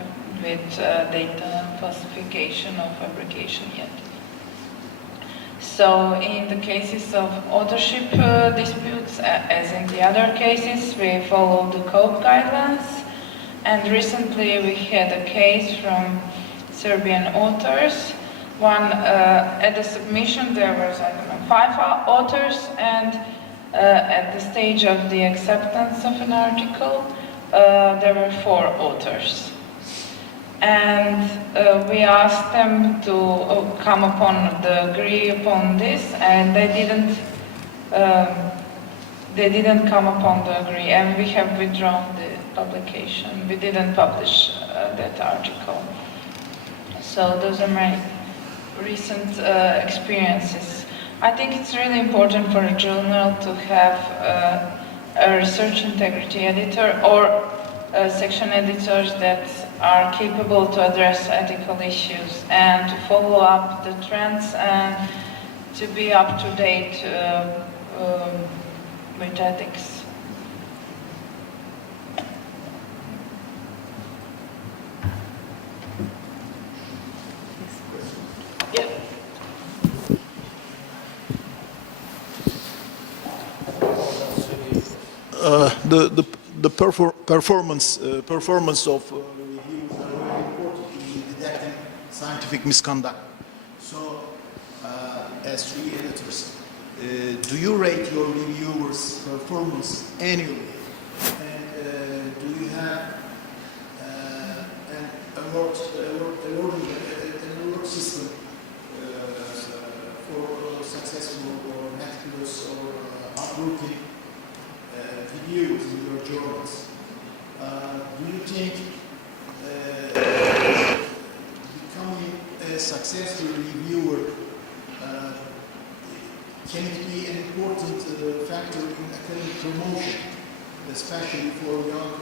with data falsification or fabrication yet. So in the cases of authorship disputes, as in the other cases, we follow the COPE guidelines. And recently we had a case from Serbian authors. One, at the submission there was, 5 authors, and at the stage of the acceptance of an article, there were 4 authors. And we asked them to come agree upon this, and they didn't come upon the agree, and we have withdrawn the publication. We didn't publish that article. So those are my recent experiences. I think it's really important for a journal to have a research integrity editor or section editors that are capable to address ethical issues and to follow up the trends and to be up to date metaethics. Yeah. Performance of reviews are very important in detecting scientific misconduct. So, as three editors, do you rate your reviewers' performance annually? And do you have an award system for successful or meticulous or hardworking reviews in your journals? Do you think becoming a successful reviewer can it be an important factor in academic promotion, especially for young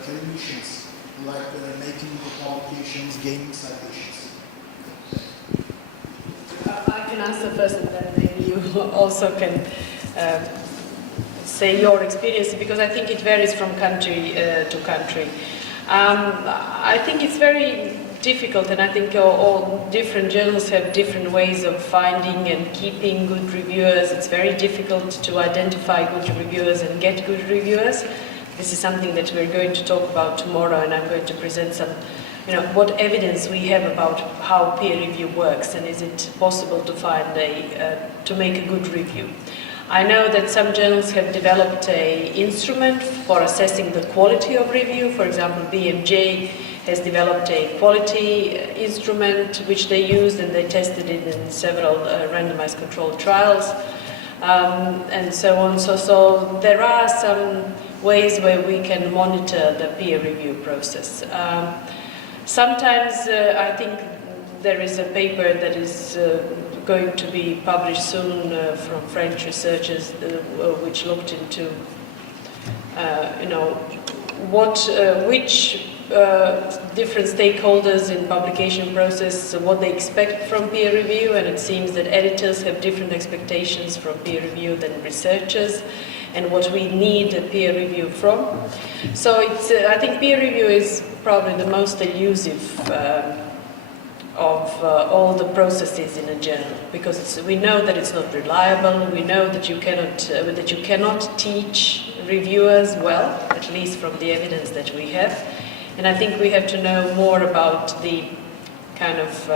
academicians, like making publications, gaining citations? I can answer first, and then maybe you also can say your experience, because I think it varies from country to country. I think it's very difficult, and I think all different journals have different ways of finding and keeping good reviewers. It's very difficult to identify good reviewers and get good reviewers. This is something that we're going to talk about tomorrow, and I'm going to present some, what evidence we have about how peer review works, and is it possible to find to make a good review. I know that some journals have developed an instrument for assessing the quality of review. For example, BMJ has developed a quality instrument which they used, and they tested it in several randomized controlled trials, and so on. So there are some ways where we can monitor the peer review process. Sometimes I think there is a paper that is going to be published soon from French researchers which looked into which different stakeholders in publication process, what they expect from peer review, and it seems that editors have different expectations from peer review than researchers, and what we need a peer review from. So it's, I think peer review is probably the most elusive of all the processes in a journal, because we know that it's not reliable. We know that you cannot teach reviewers well, at least from the evidence that we have. And I think we have to know more about the kind of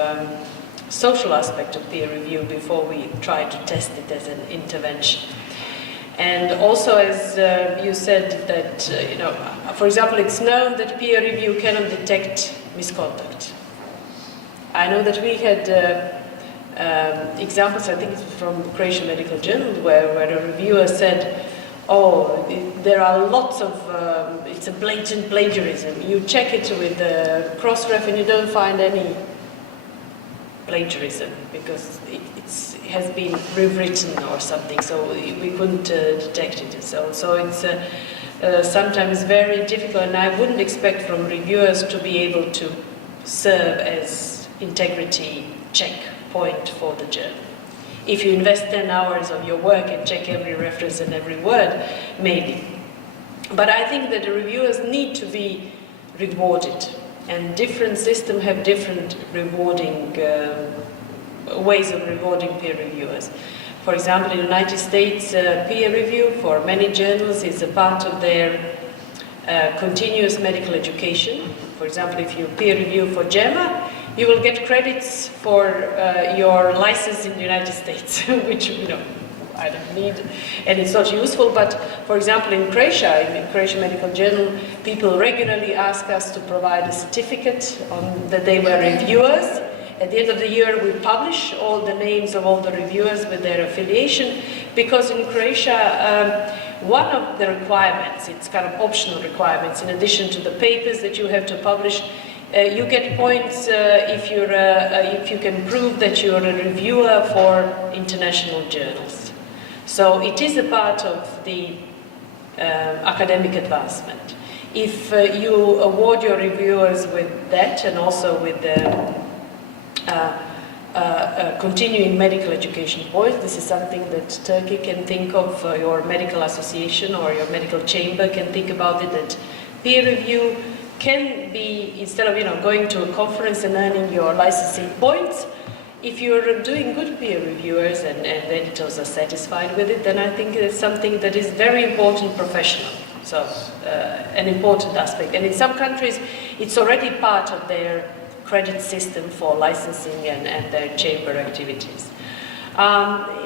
social aspect of peer review before we try to test it as an intervention. And also, as you said, that for example, it's known that peer review cannot detect misconduct. I know that we had examples, I think it's from Croatian Medical Journal, where a reviewer said, oh, there are lots of, it's a blatant plagiarism. You check it with the cross-ref and you don't find any plagiarism because it has been rewritten or something, so we couldn't detect it. So it's sometimes very difficult, and I wouldn't expect from reviewers to be able to serve as integrity checkpoint for the journal. If you invest 10 hours of your work and check every reference and every word, maybe. But I think that the reviewers need to be rewarded, and different systems have different rewarding ways of rewarding peer reviewers. For example, in the United States, peer review for many journals is a part of their continuous medical education. For example, if you peer review for JAMA, you will get credits for your license in the United States, which I don't need, and it's not useful. But for example, in Croatian Medical Journal, people regularly ask us to provide a certificate that they were reviewers. At the end of the year, we publish all the names of all the reviewers with their affiliation, because in Croatia, one of the requirements, it's kind of optional requirements, in addition to the papers that you have to publish, you get points if you can prove that you're a reviewer for international journals. So it is a part of the academic advancement. If you award your reviewers with that, and also with the continuing medical education points. This is something that Turkey can think of, your medical association or your medical chamber can think about it, that peer review can be, instead of going to a conference and earning your licensing points, if you're doing good peer reviewers and editors are satisfied with it, then I think it's something that is very important professional. So an important aspect. And in some countries, it's already part of their credit system for licensing and their chamber activities.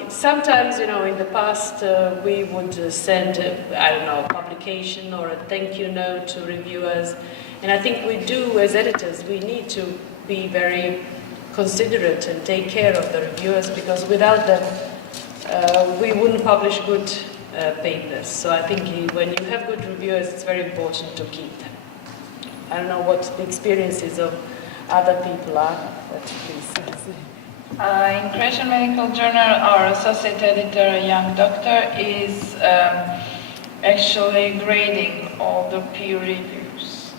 Sometimes, in the past, we would send, a publication or a thank you note to reviewers. And I think we do, as editors, we need to be very considerate and take care of the reviewers, because without them, we wouldn't publish good papers. So I think when you have good reviewers, it's very important to keep them. I don't know what the experiences of other people are, but please. In Croatian Medical Journal, our associate editor, a young doctor, is actually grading all the peer reviews.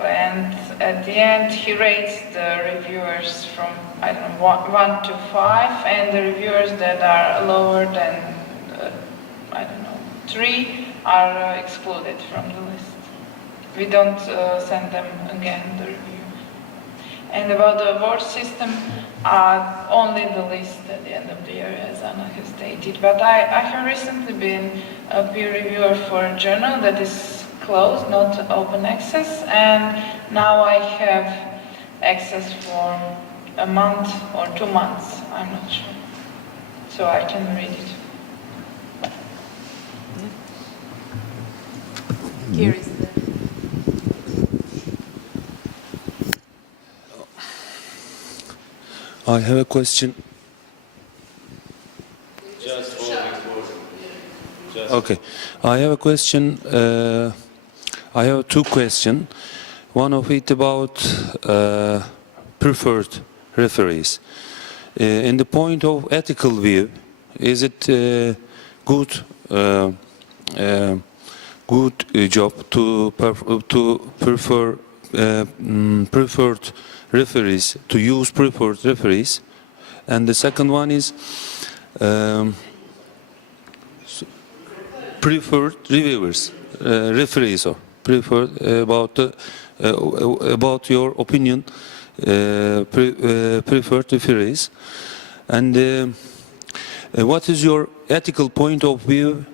And at the end, he rates the reviewers from, 1 to 5, and the reviewers that are lower than, 3 are excluded from the list. We don't send them again the review. And about the award system, only the list at the end of the year, as Anna has stated. But I have recently been a peer reviewer for a journal that is closed, not open access, and now I have access for a month or 2 months, I'm not sure. So I can read it. Here is the... I have a question. Just for just Okay, I have a question. I have 2 questions. One of it about preferred referees. In the point of ethical view, is it good job to prefer preferred referees, to use preferred referees? And the second one is preferred reviewers, referees, or preferred about your opinion, preferred referees, and what is your ethical point of view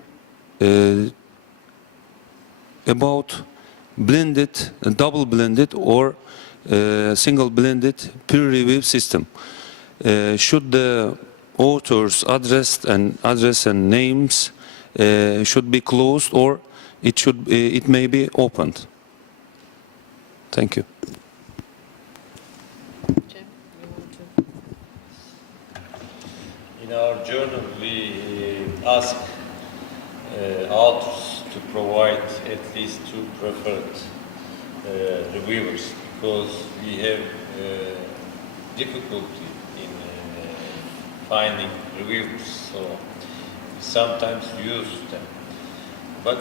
about blended, double blended, or single blended peer review system? Should the authors' address and names should be closed, or it may be opened? Thank you. in our journal we ask authors to provide at least 2 preferred reviewers, because we have difficulty in finding reviewers, so we sometimes use them. But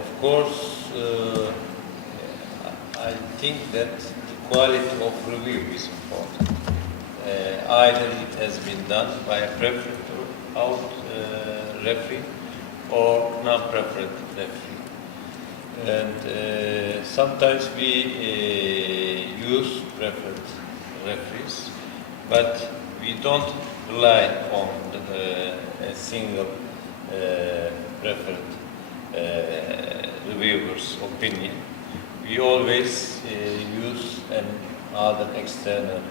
of course, I think that the quality of review is important. Either it has been done by a preferred out referee or non-preferred referee. And sometimes we use preferred referees, but we don't rely on a single preferred reviewer's opinion. We always use another external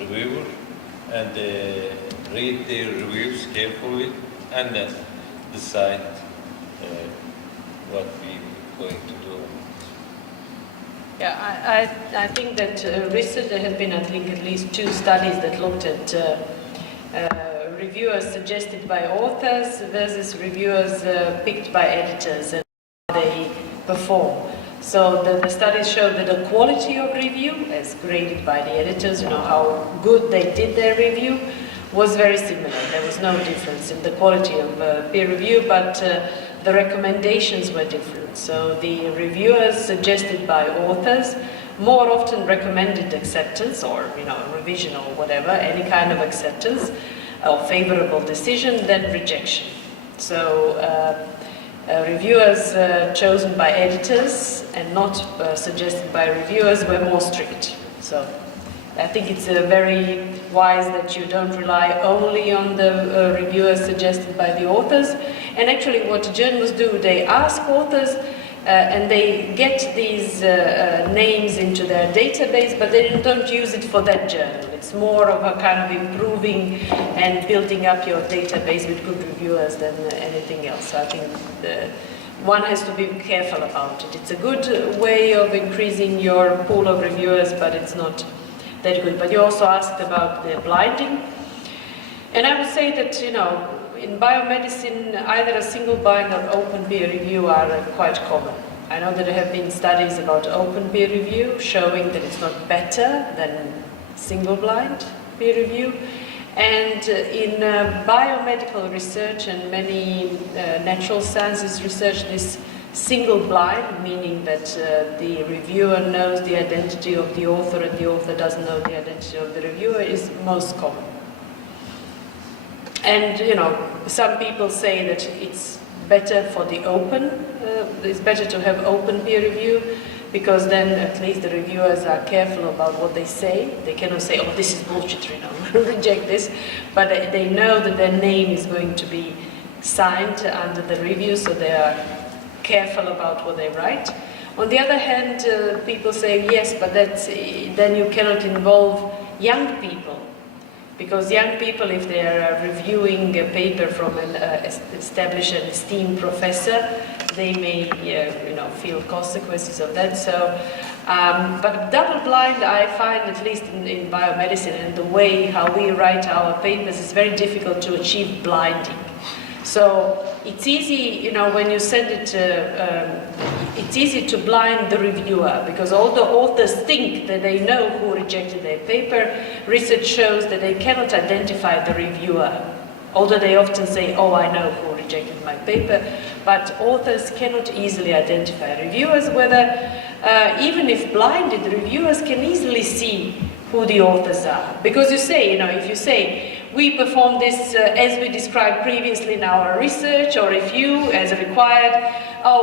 reviewer and read their reviews carefully and then decide what we're going to do. Yeah, I think that recently there have been, I think, at least 2 studies that looked at reviewers suggested by authors versus reviewers picked by editors and how they perform. So the studies showed that the quality of review, as graded by the editors, how good they did their review, was very similar. There was no difference in the quality of peer review, but the recommendations were different. So the reviewers suggested by authors more often recommended acceptance or revision or whatever, any kind of acceptance or favorable decision than rejection. So reviewers chosen by editors and not suggested by reviewers were more strict. So I think it's very wise that you don't rely only on the reviewers suggested by the authors. And actually what journals do, they ask authors and they get these names into their database, but they don't use it for that journal. It's more of a kind of improving and building up your database with good reviewers than anything else. So I think one has to be careful about it. It's a good way of increasing your pool of reviewers, but it's not that good. But you also asked about the blinding. And I would say that, in biomedicine, either a single blind or open peer review are quite common. I know that there have been studies about open peer review showing that it's not better than single blind peer review. And in biomedical research and many natural sciences research, this single blind, meaning that the reviewer knows the identity of the author and the author doesn't know the identity of the reviewer, is most common. And, some people say that it's better for the open, it's better to have open peer review, because then at least the reviewers are careful about what they say. They cannot say, oh, this is bullshit, reject this. But they know that their name is going to be signed under the review, so they are careful about what they write. On the other hand, people say, yes, but then you cannot involve young people. Because young people, if they are reviewing a paper from an established and esteemed professor, they may, feel consequences of that. So, but double-blind, I find, at least in biomedicine and the way how we write our papers, is very difficult to achieve blinding. So it's easy, when you send it, it's easy to blind the reviewer, because all the authors think that they know who rejected their paper. Research shows that they cannot identify the reviewer, although they often say, oh, I know who rejected my paper. But authors cannot easily identify reviewers, even if blinded, reviewers can easily see who the authors are. Because you say, if you say, we performed this as we described previously in our research, or if you, as required,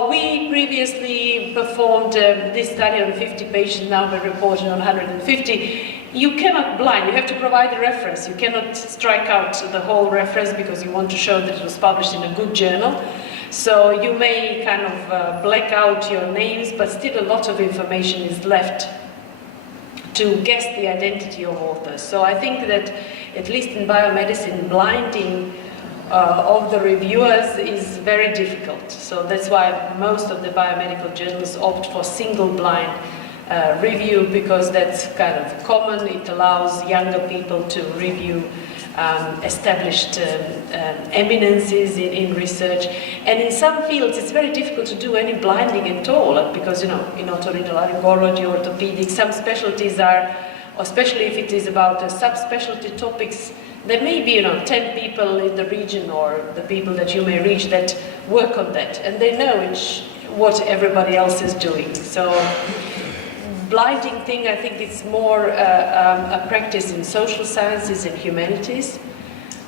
we previously performed this study on 50 patients, now we're reporting on 150. You cannot blind, you have to provide a reference. You cannot strike out the whole reference because you want to show that it was published in a good journal. So you may kind of black out your names, but still a lot of information is left to guess the identity of authors. So I think that, at least in biomedicine, blinding of the reviewers is very difficult. So that's why most of the biomedical journals opt for single blind review, because that's kind of common. It allows younger people to review established eminences in research. And in some fields, it's very difficult to do any blinding at all, because, in otorhinolaryngology, orthopedics, some specialties are, especially if it is about subspecialty topics, there may be, 10 people in the region, or the people that you may reach, that work on that, and they know what everybody else is doing. So blinding thing, I think it's more a practice in social sciences and humanities,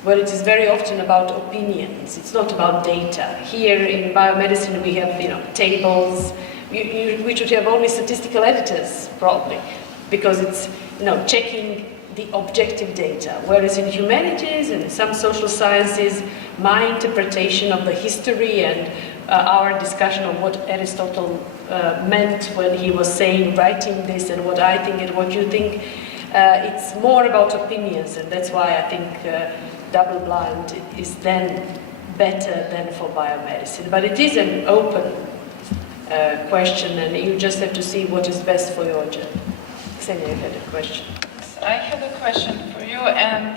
where it is very often about opinions. It's not about data. Here in biomedicine, we have, tables. We should have only statistical editors, probably, because it's, checking the objective data. Whereas in humanities and some social sciences, my interpretation of the history and our discussion of what Aristotle meant when he was writing this, and what I think and what you think, it's more about opinions, and that's why I think double-blind is then better than for biomedicine. But it is an open question, and you just have to see what is best for your journal. Ksenia, you had a question. I had a question for you, and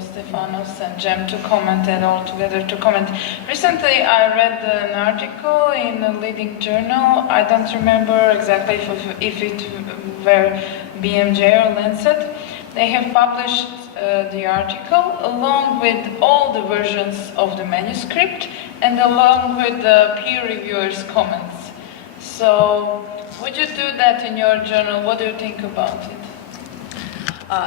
Stefanos and Jem to comment, and all together to comment. Recently I read an article in a leading journal. I don't remember exactly if it were BMJ or Lancet. They have published the article along with all the versions of the manuscript and along with the peer reviewers' comments. So Would you do that in your journal? What do you think about it?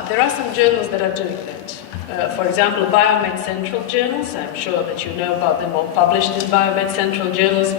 There are some journals that are doing that. For example, Biomed Central journals, I'm sure that you know about them, or published in Biomed Central journals.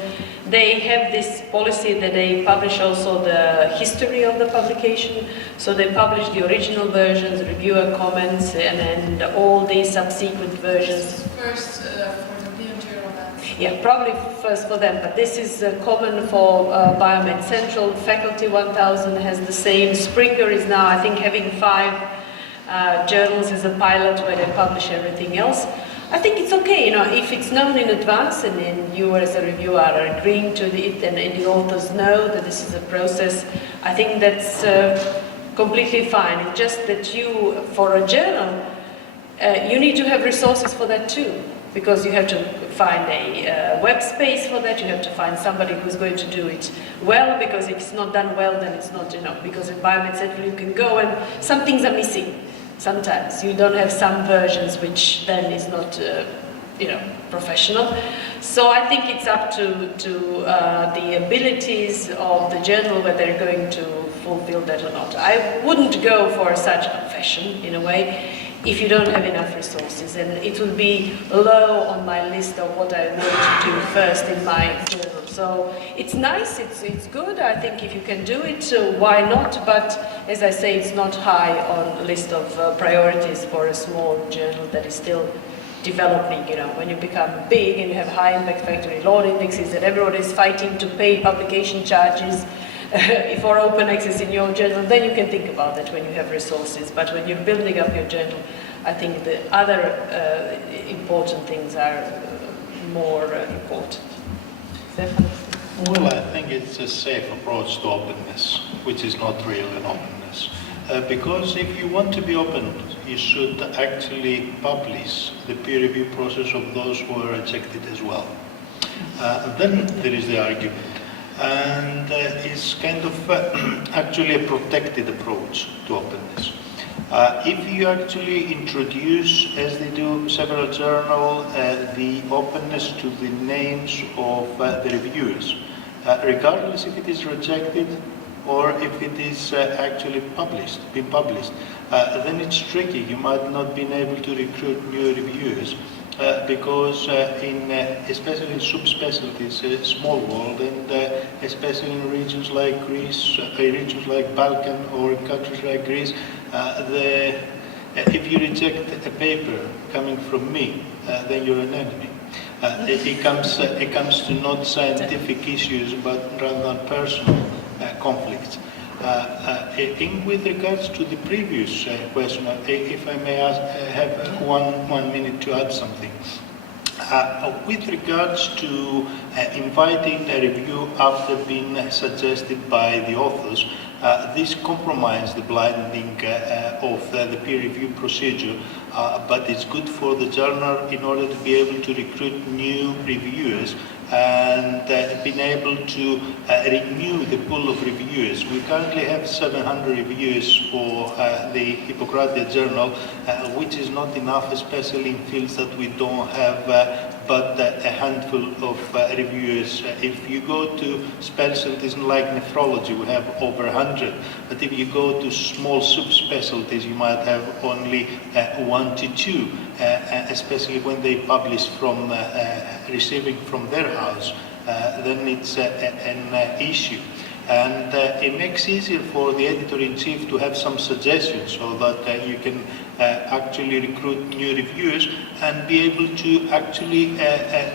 They have this policy that they publish also the history of the publication. So they publish the original versions, reviewer comments, and all the subsequent versions. First, for the peer journal. Yeah, probably first for them, but this is common for Biomed Central. Faculty 1000 has the same. Springer is now, I think, having 5 journals as a pilot where they publish everything else. I think it's okay, if it's known in advance and then you as a reviewer are agreeing to it and the authors know that this is a process, I think that's completely fine. It's just that you, for a journal, you need to have resources for that too, because you have to find a web space for that, you have to find somebody who's going to do it well, because if it's not done well, then it's not, because in Biomed Central you can go and some things are missing. Sometimes you don't have some versions, which then is not, professional. So I think it's up to the abilities of the journal whether they're going to fulfill that or not. I wouldn't go for such confession, in a way, if you don't have enough resources, and it will be low on my list of what I want to do first in my journal. So it's nice, it's good. I think if you can do it, why not? But as I say, it's not high on the list of priorities for a small journal that is still developing. When you become big and you have high impact factor law indexes and everyone is fighting to pay publication charges for open access in your journal, then you can think about that when you have resources. But when you're building up your journal, I think the other important things are more important. Stefan? Well, I think it's a safe approach to openness, which is not really an openness. Because if you want to be open, you should actually publish the peer review process of those who are rejected as well. Then there is the argument. And it's kind of actually a protected approach to openness. If you actually introduce, as they do several journals, the openness to the names of the reviewers, regardless if it is rejected or if it is actually been published, then it's tricky. You might not be able to recruit new reviewers. Because especially in subspecialties, a small world, and especially in regions like Greece, regions like Balkan, or in countries like Greece, if you reject a paper coming from me, then you're an enemy. It comes to not scientific issues, but rather than personal conflicts. With regards to the previous question, if I may have one minute to add something. With regards to inviting a review after being suggested by the authors, this compromises the blinding of the peer review procedure, but it's good for the journal in order to be able to recruit new reviewers and been able to renew the pool of reviewers. We currently have 700 reviewers for the Hippokratia journal, which is not enough, especially in fields that we don't have but a handful of reviewers. If you go to specialties like nephrology, we have over 100, but if you go to small subspecialties, you might have only 1 to 2, especially when they publish from receiving from their house, then it's an issue. And it makes it easier for the editor-in-chief to have some suggestions so that you can actually recruit new reviewers and be able to actually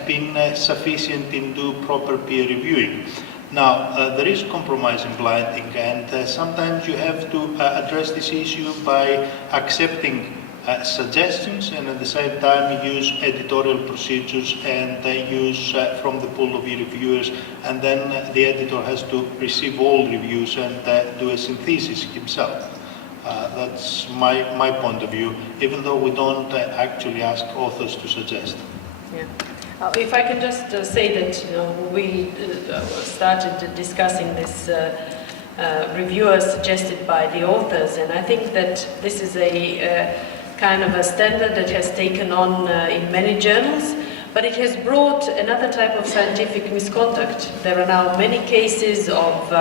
be sufficient in do proper peer reviewing. Now, there is compromise in blinding, and sometimes you have to address this issue by accepting suggestions and at the same time use editorial procedures and use from the pool of reviewers, and then the editor has to receive all reviews and do a synthesis himself. That's my point of view, even though we don't actually ask authors to suggest. Yeah. If I can just say that we started discussing this reviewer suggested by the authors, and I think that this is a kind of a standard that has taken on in many journals, But it has brought another type of scientific misconduct. There are now many cases of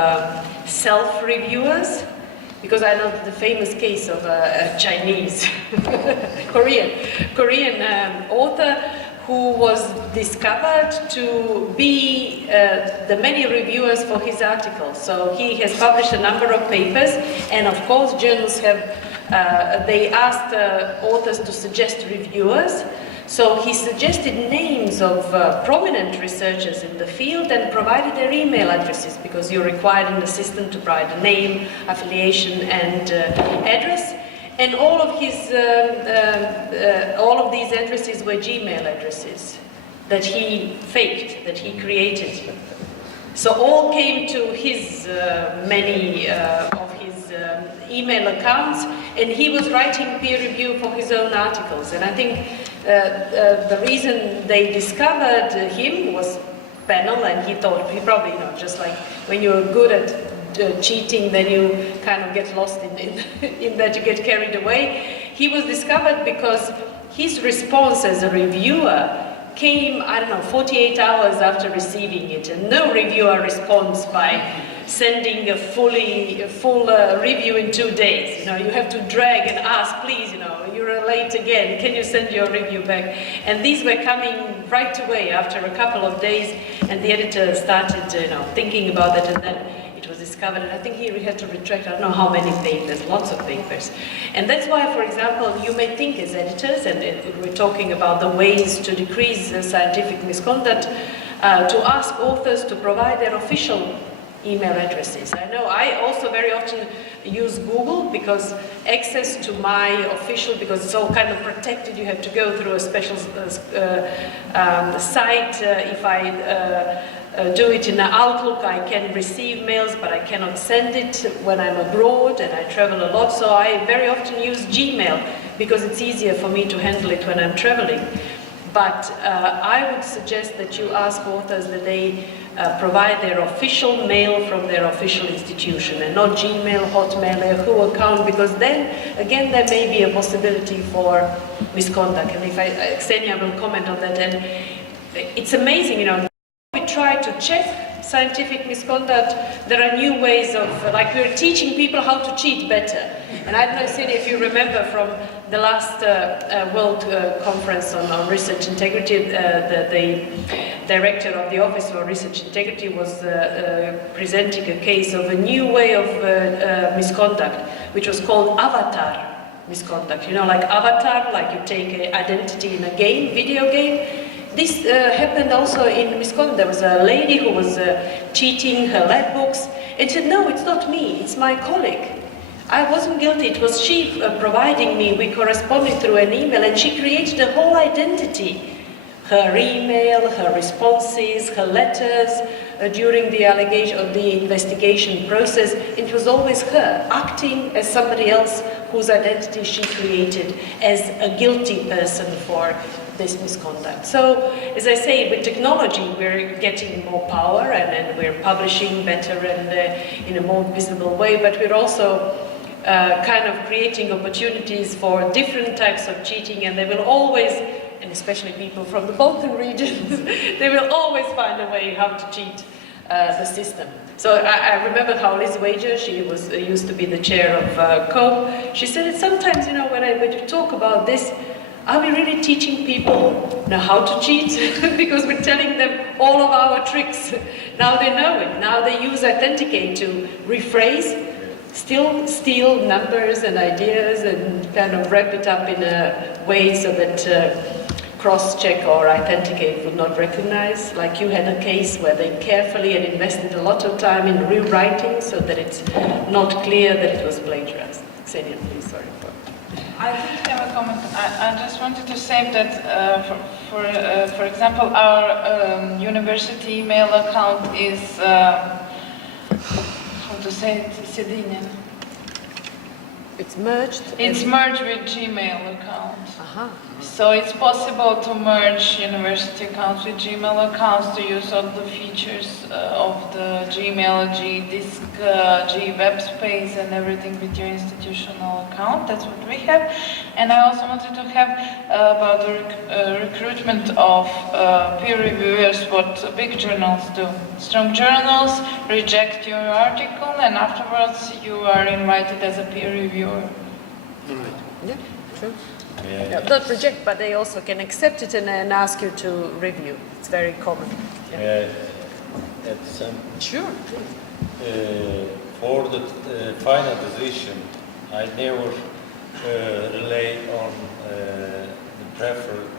self-reviewers, because I know the famous case of a Chinese, Korean author who was discovered to be the many reviewers for his articles. So he has published a number of papers, and of course journals have, they asked authors to suggest reviewers. So he suggested names of prominent researchers in the field and provided their email addresses, because you're required in the system to provide a name, affiliation, and address. And all of these addresses were Gmail addresses that he faked, that he created. So all came to his many of his email accounts, and he was writing peer review for his own articles. And I think the reason they discovered him was panel, and he thought, he probably, you know, just like when you're good at cheating, then you kind of get lost in that, you get carried away. He was discovered because his response as a reviewer came, I don't know, 48 hours after receiving it, and no reviewer responds by sending a full review in 2 days. You know, you have to drag and ask, please, you know, you're late again, can you send your review back? And these were coming right away after a couple of days, and the editor started, you know, thinking about it, and then it was discovered, and I think he had to retract, I don't know how many papers, lots of papers. And that's why, for example, you may think as editors, and we're talking about the ways to decrease scientific misconduct, to ask authors to provide their official email addresses. I know I also very often use Google, because access to my official, because it's all kind of protected, you have to go through a special site. If I do it in Outlook, I can receive mails, but I cannot send it when I'm abroad, and I travel a lot, so I very often use Gmail, because it's easier for me to handle it when I'm traveling. But I would suggest that you ask authors that they provide their official mail from their official institution, and not Gmail, Hotmail, Yahoo account, because then, again, there may be a possibility for misconduct. And if Ksenia will comment on that, and it's amazing, you know, we try to check scientific misconduct, there are new ways of, like, we're teaching people how to cheat better. And I don't know, Ksenia, if you remember from the last World Conference on Research Integrity, the director of the Office for Research Integrity was presenting a case of a new way of misconduct, which was called avatar misconduct. You know, like avatar, like you take an identity in a game, video game. This happened also in misconduct. There was a lady who was cheating her lab books, and said, no, it's not me, it's my colleague. I wasn't guilty, it was she providing me, we corresponded through an email, and she created a whole identity. Her email, her responses, her letters during the allegation of the investigation process, it was always her, acting as somebody else whose identity she created as a guilty person for this misconduct. So, as I say, with technology we're getting more power, and we're publishing better and in a more visible way, but we're also kind of creating opportunities for different types of cheating, and they will always, and especially people from the Balkan regions, they will always find a way how to cheat the system. So I remember how Liz Wager, she was used to be the chair of COPE, she said that sometimes, you know, when you talk about this, are we really teaching people how to cheat? Because we're telling them all of our tricks. Now they know it. Now they use Authenticate to rephrase, still steal numbers and ideas and kind of wrap it up in a way so that cross-check or Authenticate would not recognize. Like you had a case where they carefully had invested a lot of time in rewriting so that it's not clear that it was plagiarized. Ksenia, please, sorry. I did have a comment. I just wanted to say that, for example, our university email account is, how to say it, It's merged? It's merged with Gmail account. Uh-huh. So it's possible to merge university accounts with Gmail accounts to use all the features of the Gmail, Gdisk, Gweb space and everything with your institutional account. That's what we have. And I also wanted to have about the recruitment of peer reviewers, what big journals do. Strong journals reject your article and afterwards you are invited as a peer reviewer. Yeah, true. No, not reject, but they also can accept it and ask you to review. It's very common. Yeah. At some Sure. for the final decision, I never rely on the preferred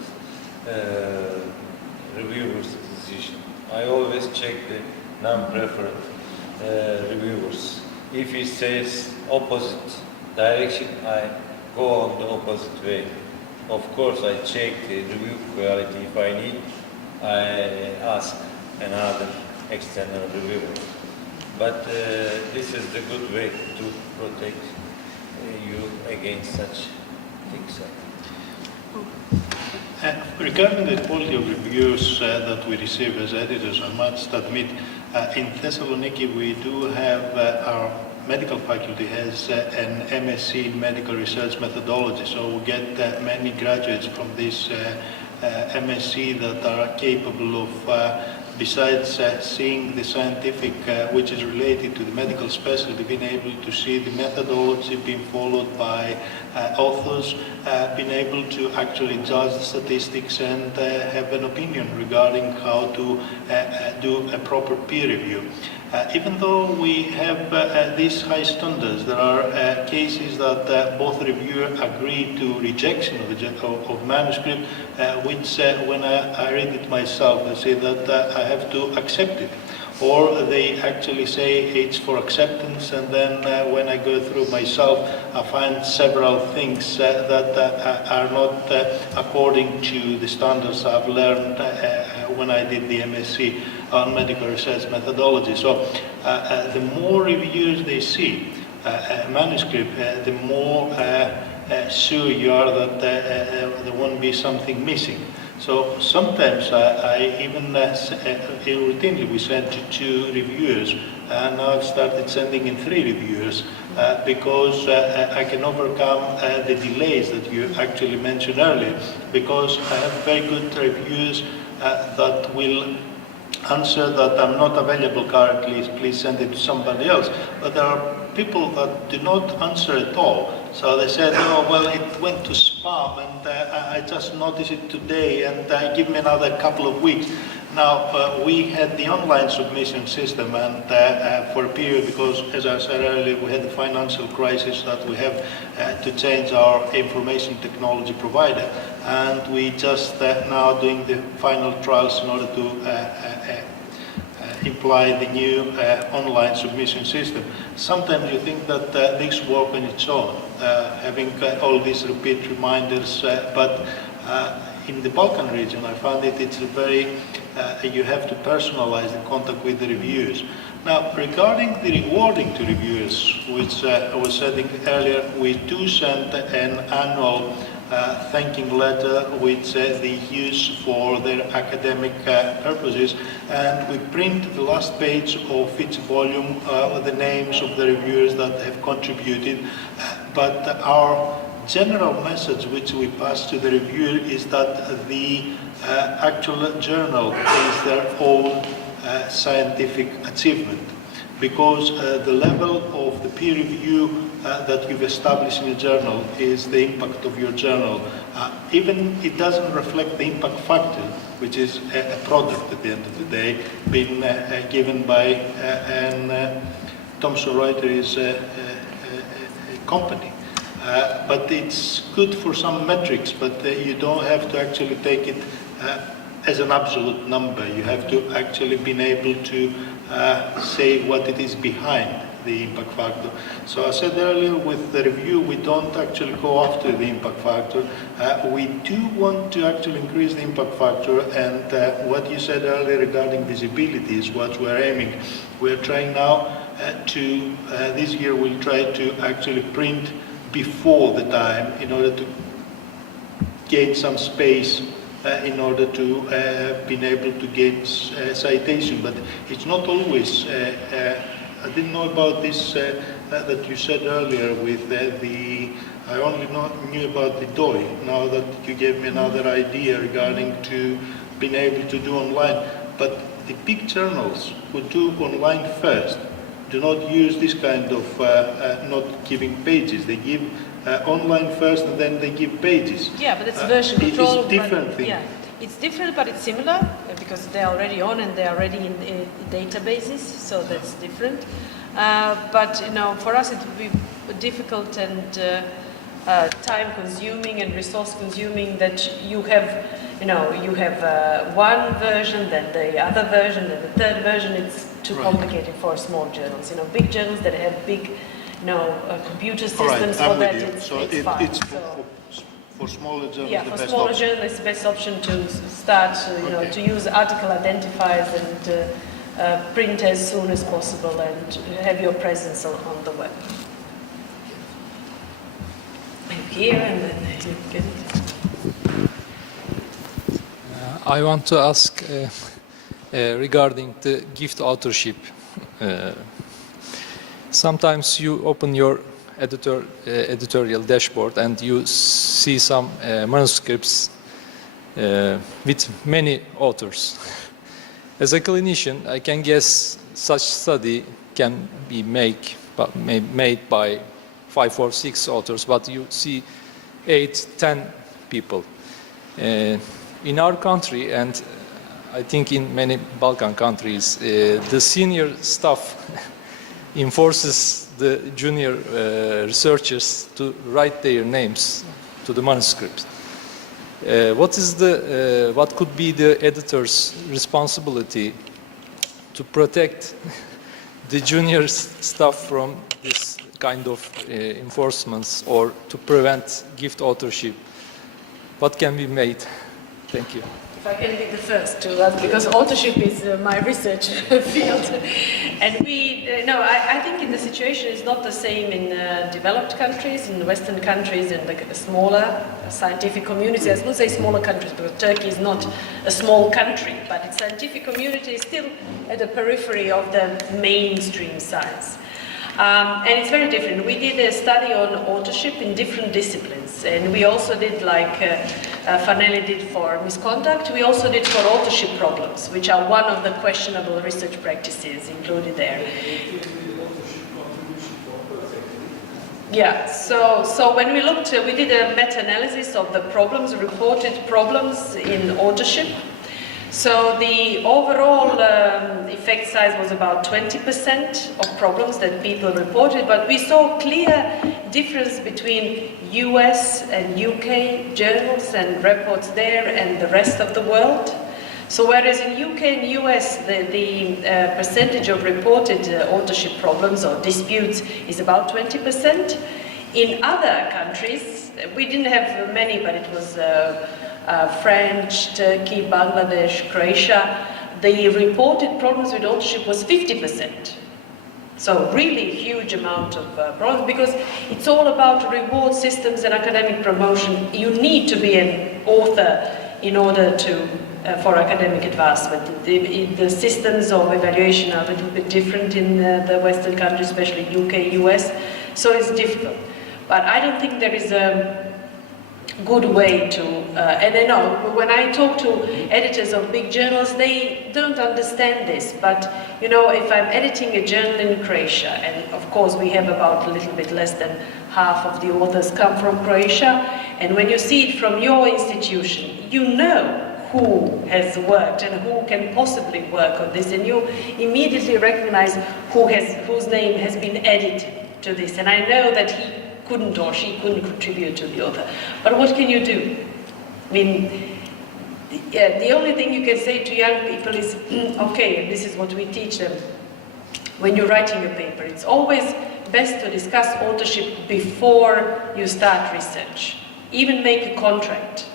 reviewer's decision. I always check the non-preferred reviewers. If he says opposite direction, I go on the opposite way. Of course, I check the review quality. If I need, I ask another external reviewer. But this is the good way to protect you against such things. Regarding the quality of reviews that we receive as editors, I must admit, in Thessaloniki we do have our medical faculty has an MSc in medical research methodology, so we get many graduates from this MSc that are capable of, besides seeing the scientific, which is related to the medical specialty, being able to see the methodology being followed by authors, being able to actually judge the statistics and have an opinion regarding how to do a proper peer review. Even though we have these high standards, there are cases that both reviewer agree to rejection of manuscript, which when I read it myself, I say that I have to accept it. Or they actually say it's for acceptance, and then when I go through myself, I find several things that are not according to the standards I've learned when I did the MSc on medical research methodology. So the more reviewers they see a manuscript, the more sure you are that there won't be something missing. So sometimes I even routinely we send to 2 reviewers, and now I've started sending in 3 reviewers because I can overcome the delays that you actually mentioned earlier, because I have very good reviewers that will answer that I'm not available currently, please send it to somebody else. But there are people that do not answer at all. So they said, oh, well, it went to spam, and I just noticed it today, and give me another couple of weeks. Now, we had the online submission system, and for a period, because, as I said earlier, we had the financial crisis that we have to change our information technology provider. And we just now doing the final trials in order to imply the new online submission system. Sometimes you think that this works on its own, having all these repeat reminders, but in the Balkan region I found it's very, you have to personalize the contact with the reviewers. Now, regarding the rewarding to reviewers, which I was saying earlier, we do send an annual thanking letter which they use for their academic purposes, and we print the last page of each volume with the names of the reviewers that have contributed. But our general message which we pass to the reviewer is that the actual journal is their own scientific achievement, because the level of the peer review that you've established in a journal is the impact of your journal. Even it doesn't reflect the impact factor, which is a product at the end of the day, being given by an Thomson Reuters company. But it's good for some metrics, but you don't have to actually take it as an absolute number. You have to actually be able to say what it is behind the impact factor. So I said earlier, with the review, we don't actually go after the impact factor. We do want to actually increase the impact factor, and what you said earlier regarding visibility is what we're aiming. We're trying now to, this year we'll try to actually print before the time in order to gain some space in order to be able to get citation. But it's not always. I didn't know about this that you said earlier with I only knew about the DOI. Now that you gave me another idea regarding to being able to do online. But the big journals who do online first do not use this kind of not giving pages. They give online first and then they give pages. Yeah, but it's version control. It's a different thing. Yeah, it's different, but it's similar because they're already on and they're already in databases, so that's different. But you know, for us it would be difficult and time-consuming and resource-consuming that you have, one version, then the other version, then the third version. It's too complicated for small journals. You know, big journals that have big, computer systems for that. It's fine. It's for smaller journals. Yeah, the for best smaller option. journals, it's the best option to start, to use article identifiers and print as soon as possible and have your presence on the web. Here and then you can. I want to ask regarding the gift authorship. Sometimes you open your editorial dashboard and you see some manuscripts with many authors. As a clinician, I can guess such study can be made by 5 or 6 authors, but you see 8, 10 people. In our country, and I think in many Balkan countries, the senior staff enforces the junior researchers to write their names to the manuscript. What could be the editor's responsibility to protect the junior staff from this kind of enforcements, or to prevent gift authorship? What can be made? Thank you. If I can be the first to ask, because authorship is my research field, and I think in the situation is not the same in developed countries, in Western countries, in the smaller scientific communities. I would say smaller countries because Turkey is not a small country, but its scientific community is still at the periphery of the mainstream science. And it's very different. We did a study on authorship in different disciplines, and we also did, like Fanelli did for misconduct, we also did for authorship problems, which are one of the questionable research practices included there. Yeah, so when we looked, we did a meta-analysis of the problems, reported problems in authorship. So the overall effect size was about 20% of problems that people reported, but we saw clear difference between US and UK journals and reports there and the rest of the world. So whereas in UK and US the percentage of reported authorship problems or disputes is about 20%, in other countries, we didn't have many, but it was French, Turkey, Bangladesh, Croatia, the reported problems with authorship was 50%. So really huge amount of problems, because it's all about reward systems and academic promotion. You need to be an author in order to, for academic advancement. The systems of evaluation are a little bit different in the Western countries, especially UK, US, so it's difficult. But I don't think there is a good way to, and I know when I talk to editors of big journals, they don't understand this, but if I'm editing a journal in Croatia, and of course we have about a little bit less than half of the authors come from Croatia, and when you see it from your institution, you know who has worked and who can possibly work on this, and you immediately recognize whose name has been added to this, and I know that he couldn't or she couldn't contribute to the author. But what can you do? I mean, the only thing you can say to young people is, okay, this is what we teach them. When you're writing a paper, it's always best to discuss authorship before you start research. Even make a contract.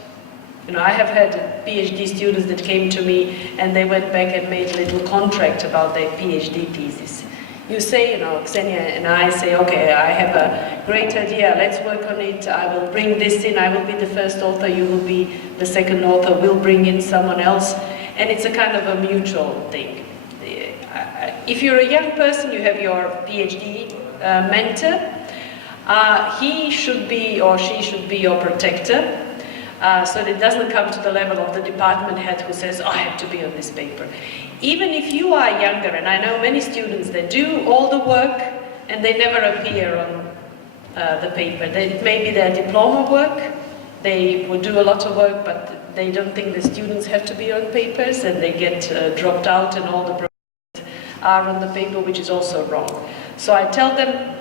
I have had PhD students that came to me and they went back and made a little contract about their PhD thesis. You say, you know, Ksenia and I say, okay, I have a great idea, let's work on it, I will bring this in, I will be the first author, you will be the second author, we'll bring in someone else, and it's a kind of a mutual thing. If you're a young person, you have your PhD mentor, he should be or she should be your protector, so that it doesn't come to the level of the department head who says, oh, I have to be on this paper. Even if you are younger, and I know many students that do all the work and they never appear on the paper. It may be their diploma work, they would do a lot of work, but they don't think the students have to be on papers, and they get dropped out, and all the professors are on the paper, which is also wrong. So I tell them,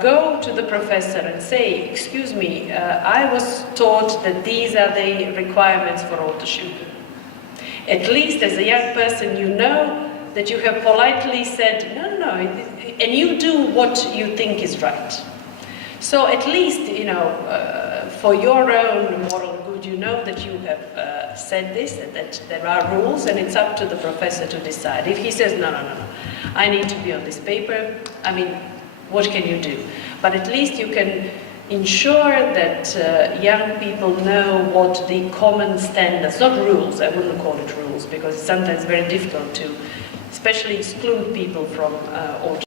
go to the professor and say, excuse me, I was taught that these are the requirements for authorship. At least as a young person, you know that you have politely said, no, and you do what you think is right. So at least, for your own moral good, you know that you have said this, and that there are rules, and it's up to the professor to decide. If he says, no, I need to be on this paper, I mean, what can you do? But at least you can ensure that young people know what the common standards, not rules, I wouldn't call it rules, because it's sometimes very difficult to especially exclude people from authorship.